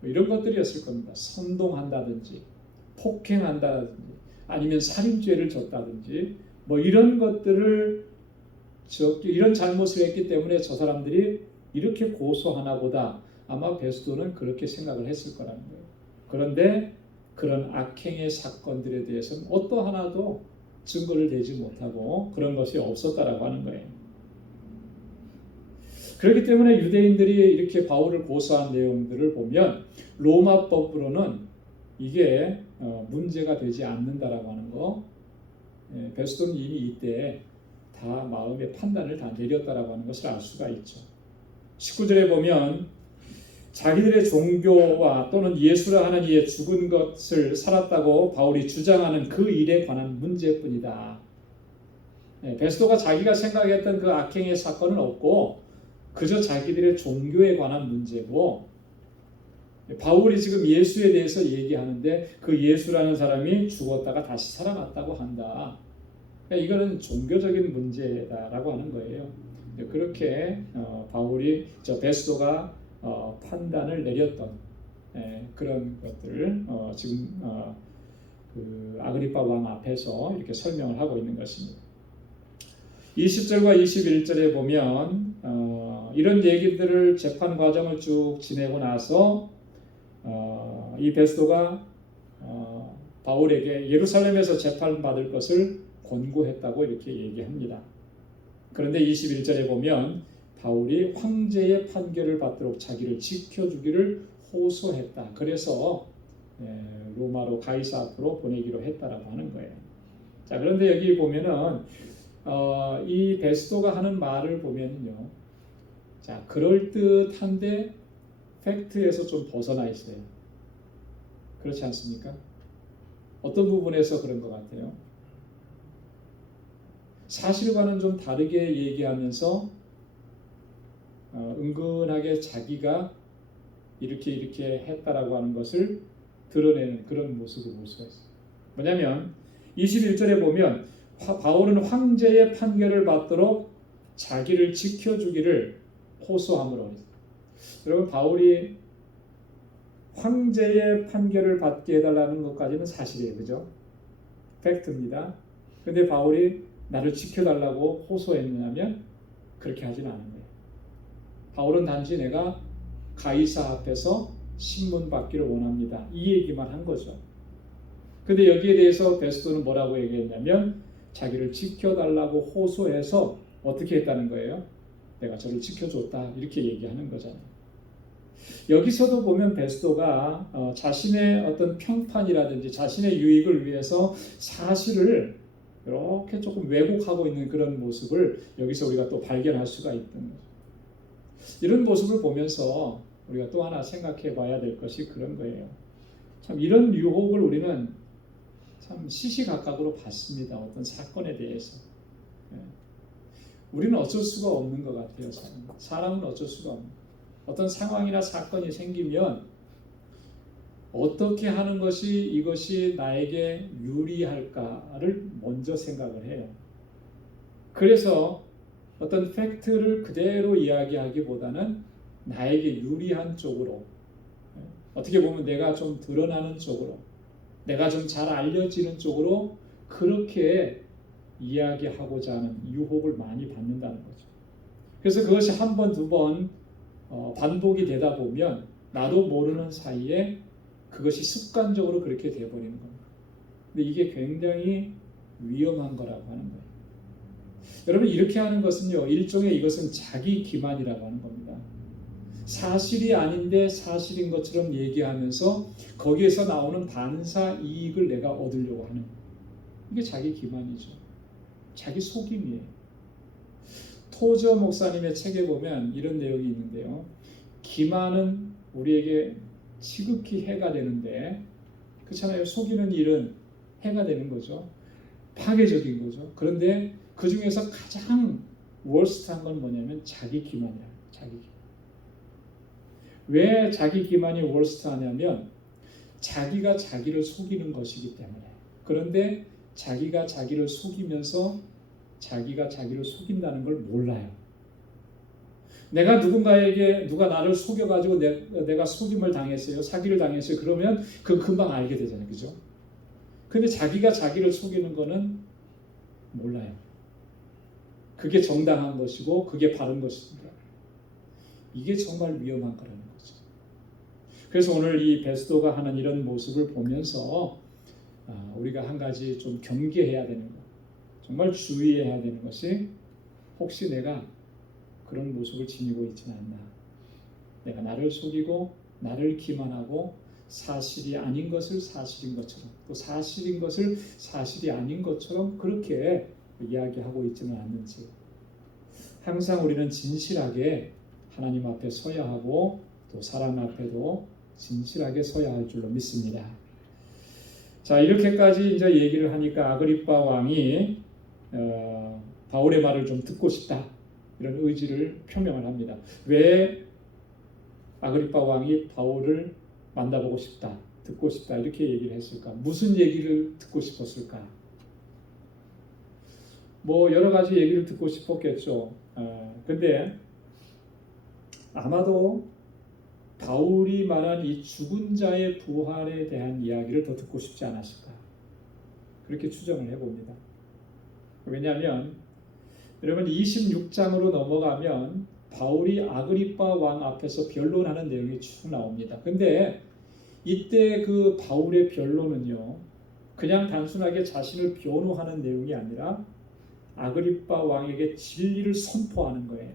이런 것들이었을 겁니다. 선동한다든지 폭행한다든지 아니면 살인죄를 졌다든지 뭐 이런 것들을 이런 잘못을 했기 때문에 저 사람들이 이렇게 고소하나 보다, 아마 베스도는 그렇게 생각을 했을 거라는 거예요. 그런데 그런 악행의 사건들에 대해서는 어떠 하나도 증거를 대지 못하고 그런 것이 없었다라고 하는 거예요. 그렇기 때문에 유대인들이 이렇게 바울을 고소한 내용들을 보면 로마법으로는 이게 문제가 되지 않는다라고 하는 거, 베스도는 이미 이때 다 마음의 판단을 다 내렸다라고 하는 것을 알 수가 있죠. 19절에 보면 자기들의 종교와 또는 예수라 하는 이의 죽은 것을 살았다고 바울이 주장하는 그 일에 관한 문제뿐이다. 베스도가 자기가 생각했던 그 악행의 사건은 없고 그저 자기들의 종교에 관한 문제고, 바울이 지금 예수에 대해서 얘기하는데 그 예수라는 사람이 죽었다가 다시 살아났다고 한다. 이거는 종교적인 문제다라고 하는 거예요. 그렇게 베스도가 판단을 내렸던 그런 것들을 지금 그 아그리파 왕 앞에서 이렇게 설명을 하고 있는 것입니다. 20절과 21절에 보면 이런 얘기들을 재판 과정을 쭉 지내고 나서 이 베스도가 바울에게 예루살렘에서 재판받을 것을 권고했다고 이렇게 얘기합니다. 그런데 21절에 보면 바울이 황제의 판결을 받도록 자기를 지켜주기를 호소했다. 그래서 로마로 가이사 앞으로 보내기로 했다라고 하는 거예요. 자, 그런데 여기 보면은 이 베스도가 하는 말을 보면요, 자, 그럴듯한데 팩트에서 좀 벗어나 있어요. 그렇지 않습니까? 어떤 부분에서 그런 것 같아요. 사실과는 좀 다르게 얘기하면서 은근하게 자기가 이렇게 했다라고 하는 것을 드러내는 그런 모습을 볼 수가 있어요. 뭐냐면 21절에 보면 바울은 황제의 판결을 받도록 자기를 지켜주기를 호소함으로 했어요. 여러분, 바울이 황제의 판결을 받게 해달라는 것까지는 사실이에요. 그죠? 팩트입니다. 근데 바울이 나를 지켜달라고 호소했느냐면 그렇게 하진 않은 거예요. 바울은 단지 내가 가이사 앞에서 신문 받기를 원합니다, 이 얘기만 한 거죠. 근데 여기에 대해서 베스도는 뭐라고 얘기했냐면 자기를 지켜달라고 호소해서 어떻게 했다는 거예요? 내가 저를 지켜줬다, 이렇게 얘기하는 거잖아요. 여기서도 보면 베스도가 자신의 어떤 평판이라든지 자신의 유익을 위해서 사실을 이렇게 조금 왜곡하고 있는 그런 모습을 여기서 우리가 또 발견할 수가 있던 거죠. 이런 모습을 보면서 우리가 또 하나 생각해 봐야 될 것이 그런 거예요. 참 이런 유혹을 우리는 참 시시각각으로 받습니다. 어떤 사건에 대해서. 우리는 어쩔 수가 없는 것 같아요. 사람은 어쩔 수가 없는. 어떤 상황이나 사건이 생기면 어떻게 하는 것이 이것이 나에게 유리할까를 먼저 생각을 해요. 그래서 어떤 팩트를 그대로 이야기하기보다는 나에게 유리한 쪽으로, 어떻게 보면 내가 좀 드러나는 쪽으로, 내가 좀 잘 알려지는 쪽으로 그렇게 이야기하고자 하는 유혹을 많이 받는다는 거죠. 그래서 그것이 한 번, 두 번 반복이 되다 보면 나도 모르는 사이에 그것이 습관적으로 그렇게 돼버리는 겁니다. 근데 이게 굉장히 위험한 거라고 하는 거예요. 여러분, 이렇게 하는 것은요, 일종의 이것은 자기 기만이라고 하는 겁니다. 사실이 아닌데 사실인 것처럼 얘기하면서 거기에서 나오는 반사 이익을 내가 얻으려고 하는, 이게 자기 기만이죠. 자기 속임이에요. 토저 목사님의 책에 보면 이런 내용이 있는데요. 기만은 우리에게 지극히 해가 되는데, 그렇잖아요. 속이는 일은 해가 되는 거죠. 파괴적인 거죠. 그런데 그 중에서 가장 월스트한 건 뭐냐면 자기 기만이야. 자기 기만. 왜 자기 기만이 월스트하냐면 자기가 자기를 속이는 것이기 때문에. 그런데 자기가 자기를 속이면서 자기가 자기를 속인다는 걸 몰라요. 내가 누군가에게 누가 나를 속여가지고 내가 속임을 당했어요. 사기를 당했어요. 그러면 그 금방 알게 되잖아요. 그죠? 근데 자기가 자기를 속이는 거는 몰라요. 그게 정당한 것이고 그게 바른 것입니다. 이게 정말 위험한 거라는 거죠. 그래서 오늘 이 베스도가 하는 이런 모습을 보면서 우리가 한 가지 좀 경계해야 되는 것, 정말 주의해야 되는 것이, 혹시 내가 그런 모습을 지니고 있지는 않나. 내가 나를 속이고 나를 기만하고 사실이 아닌 것을 사실인 것처럼, 또 사실인 것을 사실이 아닌 것처럼 그렇게 이야기하고 있지는 않는지. 항상 우리는 진실하게 하나님 앞에 서야 하고 또 사람 앞에도 진실하게 서야 할 줄로 믿습니다. 자, 이렇게까지 이제 얘기를 하니까 아그리빠 왕이 바울의 말을 좀 듣고 싶다, 이런 의지를 표명을 합니다. 왜 아그리빠 왕이 바울을 만나보고 싶다, 듣고 싶다 이렇게 얘기를 했을까? 무슨 얘기를 듣고 싶었을까? 뭐 여러 가지 얘기를 듣고 싶었겠죠. 근데 아마도 바울이 말한 이 죽은 자의 부활에 대한 이야기를 더 듣고 싶지 않았을까? 그렇게 추정을 해봅니다. 왜냐하면 여러분 26장으로 넘어가면 바울이 아그리빠 왕 앞에서 변론하는 내용이 쭉 나옵니다. 근데 이때 그 바울의 변론은요, 그냥 단순하게 자신을 변호하는 내용이 아니라 아그리빠 왕에게 진리를 선포하는 거예요.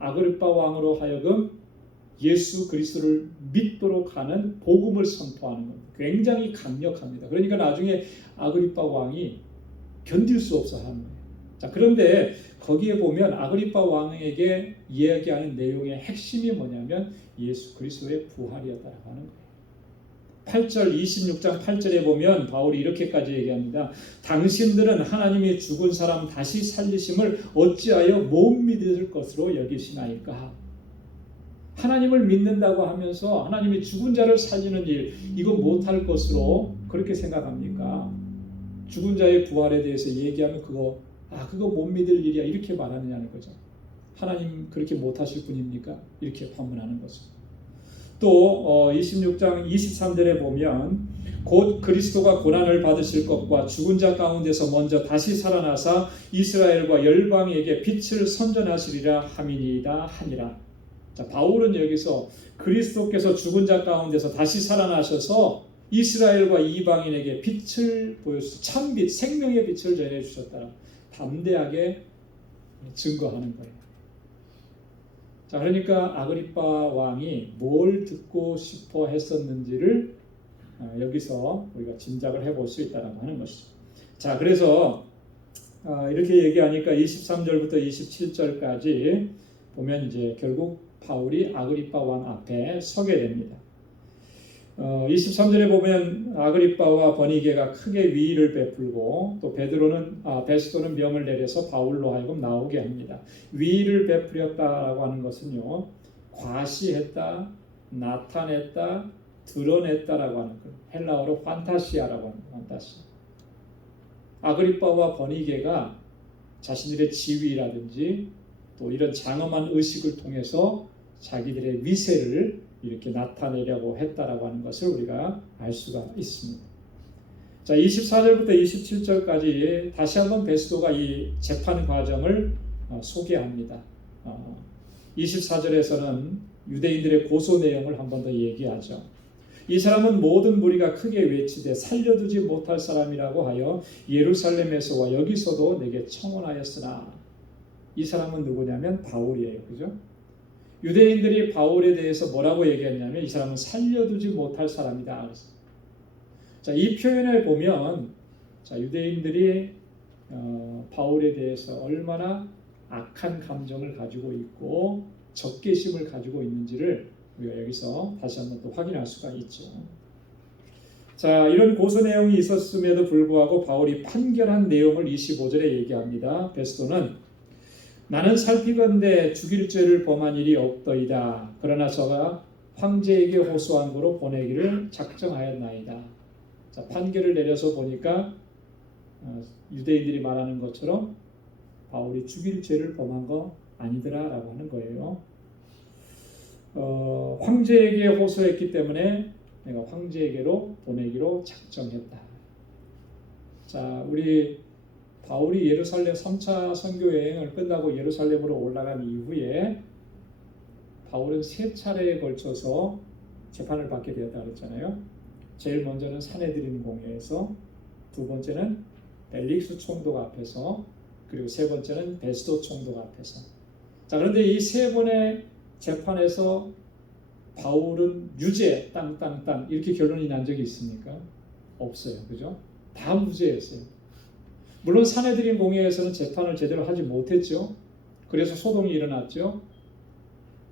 아그리빠 왕으로 하여금 예수 그리스도를 믿도록 하는 복음을 선포하는 겁니다. 굉장히 강력합니다. 그러니까 나중에 아그리빠 왕이 견딜 수 없어 하는 거예요. 자, 그런데 거기에 보면 아그리빠 왕에게 이야기하는 내용의 핵심이 뭐냐면 예수 그리스도의 부활이었다라고 하는 거예요. 8절 26장 8절에 보면 바울이 이렇게까지 얘기합니다. 당신들은 하나님이 죽은 사람 다시 살리심을 어찌하여 못 믿을 것으로 여기시나이까? 하나님을 믿는다고 하면서 하나님이 죽은 자를 살리는 일, 이거 못할 것으로 그렇게 생각합니까? 죽은 자의 부활에 대해서 얘기하면 그거 못 믿을 일이야, 이렇게 말하느냐는 거죠. 하나님 그렇게 못하실 분입니까? 이렇게 반문하는 거죠. 또 26장 23절에 보면 곧 그리스도가 고난을 받으실 것과 죽은 자 가운데서 먼저 다시 살아나사 이스라엘과 열방에게 빛을 선전하시리라 함이니이다 하니라. 자, 바울은 여기서 그리스도께서 죽은 자 가운데서 다시 살아나셔서 이스라엘과 이방인에게 빛을 보여주셔서 참빛, 생명의 빛을 전해주셨다, 담대하게 증거하는 거예요. 자, 그러니까 아그리빠 왕이 뭘 듣고 싶어 했었는지를 여기서 우리가 짐작을 해볼 수 있다고 하는 것이죠. 자, 그래서 이렇게 얘기하니까 23절부터 27절까지 보면 이제 결국 바울이 아그리빠 왕 앞에 서게 됩니다. 23절에 보면 아그리빠와 버니게가 크게 위의를 베풀고 또 베스도는 명을 내려서 바울로 하여금 나오게 합니다. 위의를 베풀었다라고 하는 것은요, 과시했다, 나타냈다, 드러냈다라고 하는 거예요. 헬라어로 판타시아라고 하는 거예요. 판타시아. 아그리빠와 버니게가 자신들의 지위라든지 또 이런 장엄한 의식을 통해서 자기들의 위세를 이렇게 나타내려고 했다라고 하는 것을 우리가 알 수가 있습니다. 자, 24절부터 27절까지 다시 한번 베스도가 이 재판 과정을 소개합니다. 24절에서는 유대인들의 고소 내용을 한 번 더 얘기하죠. 이 사람은 모든 무리가 크게 외치되 살려두지 못할 사람이라고 하여 예루살렘에서와 여기서도 내게 청원하였으나, 이 사람은 누구냐면 바울이에요. 그죠? 유대인들이 바울에 대해서 뭐라고 얘기했냐면 이 사람은 살려두지 못할 사람이다. 자, 이 표현을 보면 자, 유대인들이 바울에 대해서 얼마나 악한 감정을 가지고 있고 적개심을 가지고 있는지를 우리가 여기서 다시 한번 또 확인할 수가 있죠. 자, 이런 고소 내용이 있었음에도 불구하고 바울이 판결한 내용을 25절에 얘기합니다. 베스도는 나는 살피건대 죽일 죄를 범한 일이 없더이다. 그러나 저가 황제에게 호소한 거로 보내기를 작정하였나이다. 자, 판결을 내려서 보니까 유대인들이 말하는 것처럼 바울이 죽일 죄를 범한 거 아니더라라고 하는 거예요. 황제에게 호소했기 때문에 내가 황제에게로 보내기로 작정했다. 자, 우리 바울이 예루살렘 3차 선교 여행을 끝나고 예루살렘으로 올라간 이후에 바울은 3차례에 걸쳐서 재판을 받게 되었다 그랬잖아요. 제일 먼저는 사내드린 공회에서, 두 번째는 벨릭스 총독 앞에서, 그리고 세 번째는 베스도 총독 앞에서. 자, 그런데 이 세 번의 재판에서 바울은 유죄 땅땅땅 이렇게 결론이 난 적이 있습니까? 없어요. 그죠? 다 무죄였어요. 물론 사내들인 공회에서는 재판을 제대로 하지 못했죠. 그래서 소동이 일어났죠.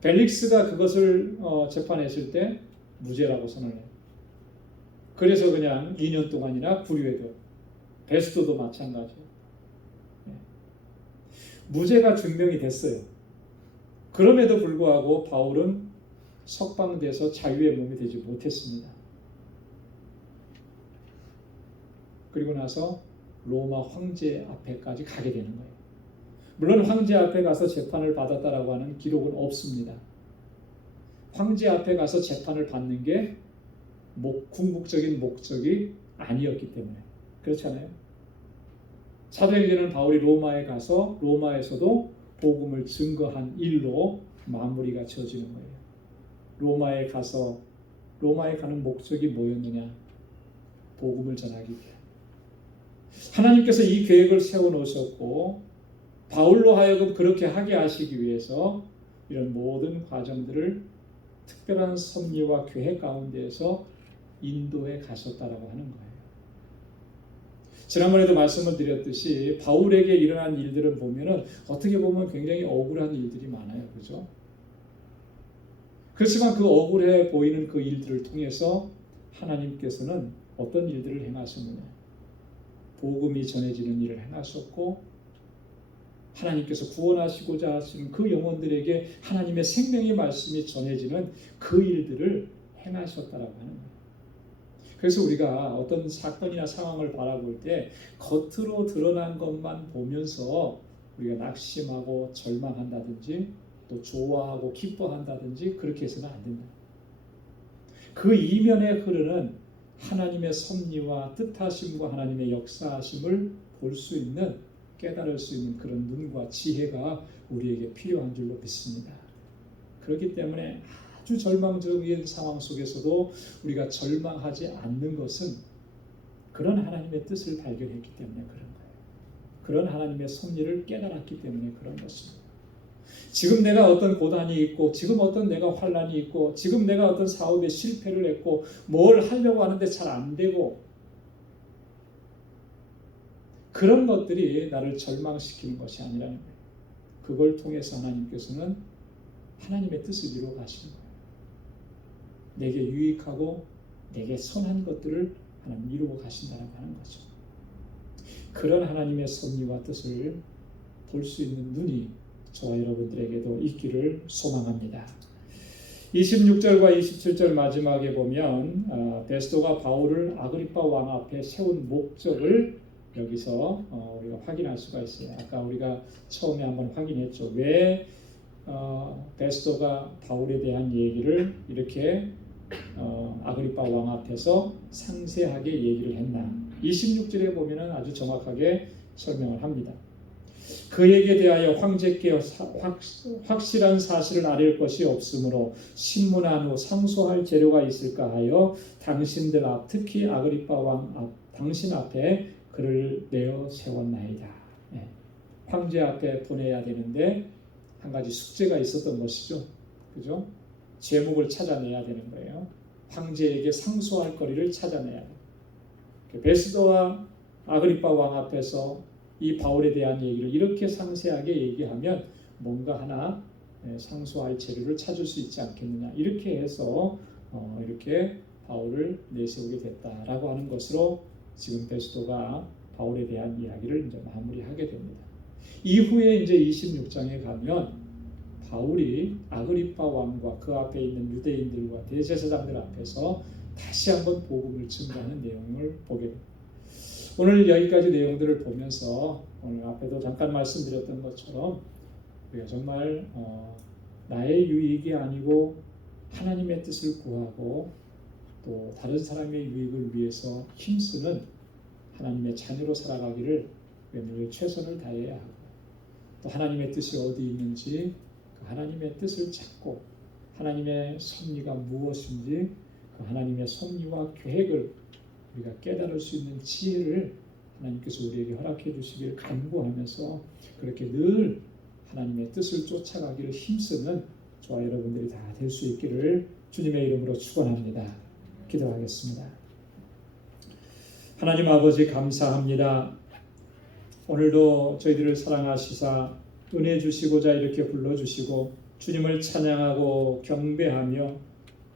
벨릭스가 그것을 재판했을 때 무죄라고 선언해요. 그래서 그냥 2년 동안이나 구류해둬요. 베스도도 마찬가지예요. 무죄가 증명이 됐어요. 그럼에도 불구하고 바울은 석방돼서 자유의 몸이 되지 못했습니다. 그리고 나서 로마 황제 앞에까지 가게 되는 거예요. 물론 황제 앞에 가서 재판을 받았다라고 하는 기록은 없습니다. 황제 앞에 가서 재판을 받는 게 궁극적인 목적이 아니었기 때문에. 그렇잖아요. 사도행전은 바울이 로마에 가서 로마에서도 복음을 증거한 일로 마무리가 지어지는 거예요. 로마에 가는 목적이 뭐였느냐? 복음을 전하기 위해. 하나님께서 이 계획을 세워놓으셨고 바울로 하여금 그렇게 하게 하시기 위해서 이런 모든 과정들을 특별한 섭리와 계획 가운데에서 인도해 가셨다라고 하는 거예요. 지난번에도 말씀을 드렸듯이 바울에게 일어난 일들을 보면은 어떻게 보면 굉장히 억울한 일들이 많아요. 그죠? 그렇지만 그 억울해 보이는 그 일들을 통해서 하나님께서는 어떤 일들을 행하셨느냐? 복음이 전해지는 일을 행하셨고 하나님께서 구원하시고자 하시는 그 영혼들에게 하나님의 생명의 말씀이 전해지는 그 일들을 행하셨다라고 하는 거예요. 그래서 우리가 어떤 사건이나 상황을 바라볼 때 겉으로 드러난 것만 보면서 우리가 낙심하고 절망한다든지 또 좋아하고 기뻐한다든지 그렇게 해서는 안 된다. 그 이면에 흐르는 하나님의 섭리와 뜻하심과 하나님의 역사하심을 볼 수 있는, 깨달을 수 있는 그런 눈과 지혜가 우리에게 필요한 줄로 믿습니다. 그렇기 때문에 아주 절망적인 상황 속에서도 우리가 절망하지 않는 것은 그런 하나님의 뜻을 발견했기 때문에 그런 거예요. 그런 하나님의 섭리를 깨달았기 때문에 그런 것입니다. 지금 내가 어떤 고난이 있고 지금 어떤 내가 환난이 있고 지금 내가 어떤 사업에 실패를 했고 뭘 하려고 하는데 잘 안 되고 그런 것들이 나를 절망시키는 것이 아니라는 거예요. 그걸 통해서 하나님께서는 하나님의 뜻을 이루어 가시는 거예요. 내게 유익하고 내게 선한 것들을 하나님 이루어 가신다고 하는 거죠. 그런 하나님의 섭리와 뜻을 볼 수 있는 눈이 저와 여러분들에게도 있기를 소망합니다. 26절과 27절 마지막에 보면 베스도가 바울을 아그리파 왕 앞에 세운 목적을 여기서 우리가 확인할 수가 있어요. 아까 우리가 처음에 한번 확인했죠. 왜 베스도가 바울에 대한 얘기를 이렇게 아그리파 왕 앞에서 상세하게 얘기를 했나? 26절에 보면은 아주 정확하게 설명을 합니다. 그에게 대하여 황제께 확실한 사실을 알릴 것이 없으므로 신문한 후 상소할 재료가 있을까 하여 당신들 앞, 특히 아그리빠 왕 앞, 당신 앞에 그를 내어 세웠나이다. 네. 황제 앞에 보내야 되는데 한 가지 숙제가 있었던 것이죠. 그죠? 제목을 찾아내야 되는 거예요. 황제에게 상소할 거리를 찾아내야 돼요. 베스더와 아그리빠 왕 앞에서 이 바울에 대한 얘기를 이렇게 상세하게 얘기하면 뭔가 하나 상소할 재료를 찾을 수 있지 않겠느냐, 이렇게 해서 이렇게 바울을 내세우게 됐다라고 하는 것으로 지금 베스도가 바울에 대한 이야기를 이제 마무리하게 됩니다. 이후에 이제 26장에 가면 바울이 아그리빠 왕과 그 앞에 있는 유대인들과 대제사장들 앞에서 다시 한번 복음을 증거하는 내용을 보게 됩니다. 오늘 여기까지 내용들을 보면서 오늘 앞에도 잠깐 말씀드렸던 것처럼 우리가 정말 나의 유익이 아니고 하나님의 뜻을 구하고 또 다른 사람의 유익을 위해서 힘쓰는 하나님의 자녀로 살아가기를 늘 최선을 다해야 하고, 또 하나님의 뜻이 어디 있는지 그 하나님의 뜻을 찾고 하나님의 섭리가 무엇인지 그 하나님의 섭리와 계획을 우리가 깨달을 수 있는 지혜를 하나님께서 우리에게 허락해 주시길 간구하면서 그렇게 늘 하나님의 뜻을 쫓아가기를 힘쓰는 저와 여러분들이 다 될 수 있기를 주님의 이름으로 축원합니다. 기도하겠습니다. 하나님 아버지, 감사합니다. 오늘도 저희들을 사랑하시사 은혜 주시고자 이렇게 불러주시고 주님을 찬양하고 경배하며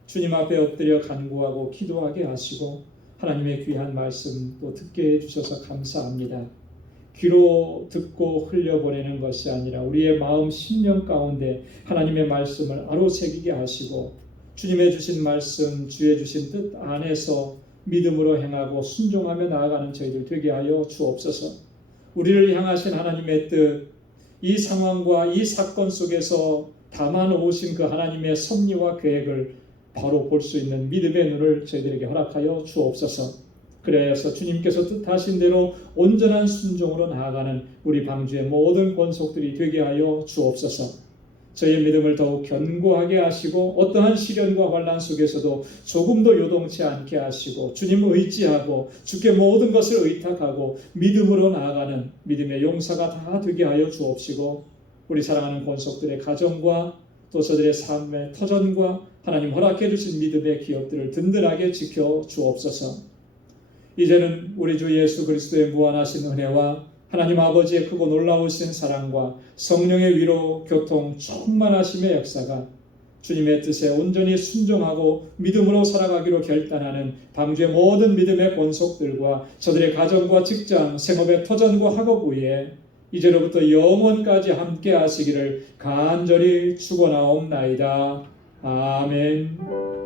주님 앞에 엎드려 간구하고 기도하게 하시고 하나님의 귀한 말씀 또 듣게 해주셔서 감사합니다. 귀로 듣고 흘려보내는 것이 아니라 우리의 마음 심령 가운데 하나님의 말씀을 아로새기게 하시고 주님의 주신 말씀, 주의 주신 뜻 안에서 믿음으로 행하고 순종하며 나아가는 저희들 되게 하여 주옵소서. 우리를 향하신 하나님의 뜻, 이 상황과 이 사건 속에서 담아놓으신 그 하나님의 섭리와 계획을 바로 볼 수 있는 믿음의 눈을 저희들에게 허락하여 주옵소서. 그래서 주님께서 뜻하신 대로 온전한 순종으로 나아가는 우리 방주의 모든 권속들이 되게 하여 주옵소서. 저희의 믿음을 더욱 견고하게 하시고 어떠한 시련과 환난 속에서도 조금도 요동치 않게 하시고 주님을 의지하고 주께 모든 것을 의탁하고 믿음으로 나아가는 믿음의 용사가 다 되게 하여 주옵시고, 우리 사랑하는 권속들의 가정과 또 저들의 삶의 터전과 하나님 허락해 주신 믿음의 기업들을 든든하게 지켜 주옵소서. 이제는 우리 주 예수 그리스도의 무한하신 은혜와 하나님 아버지의 크고 놀라우신 사랑과 성령의 위로 교통 충만하심의 역사가 주님의 뜻에 온전히 순종하고 믿음으로 살아가기로 결단하는 방주의 모든 믿음의 권속들과 저들의 가정과 직장, 생업의 터전과 학업 위에 이제로부터 영원까지 함께 하시기를 간절히 축원하옵나이다. 아멘.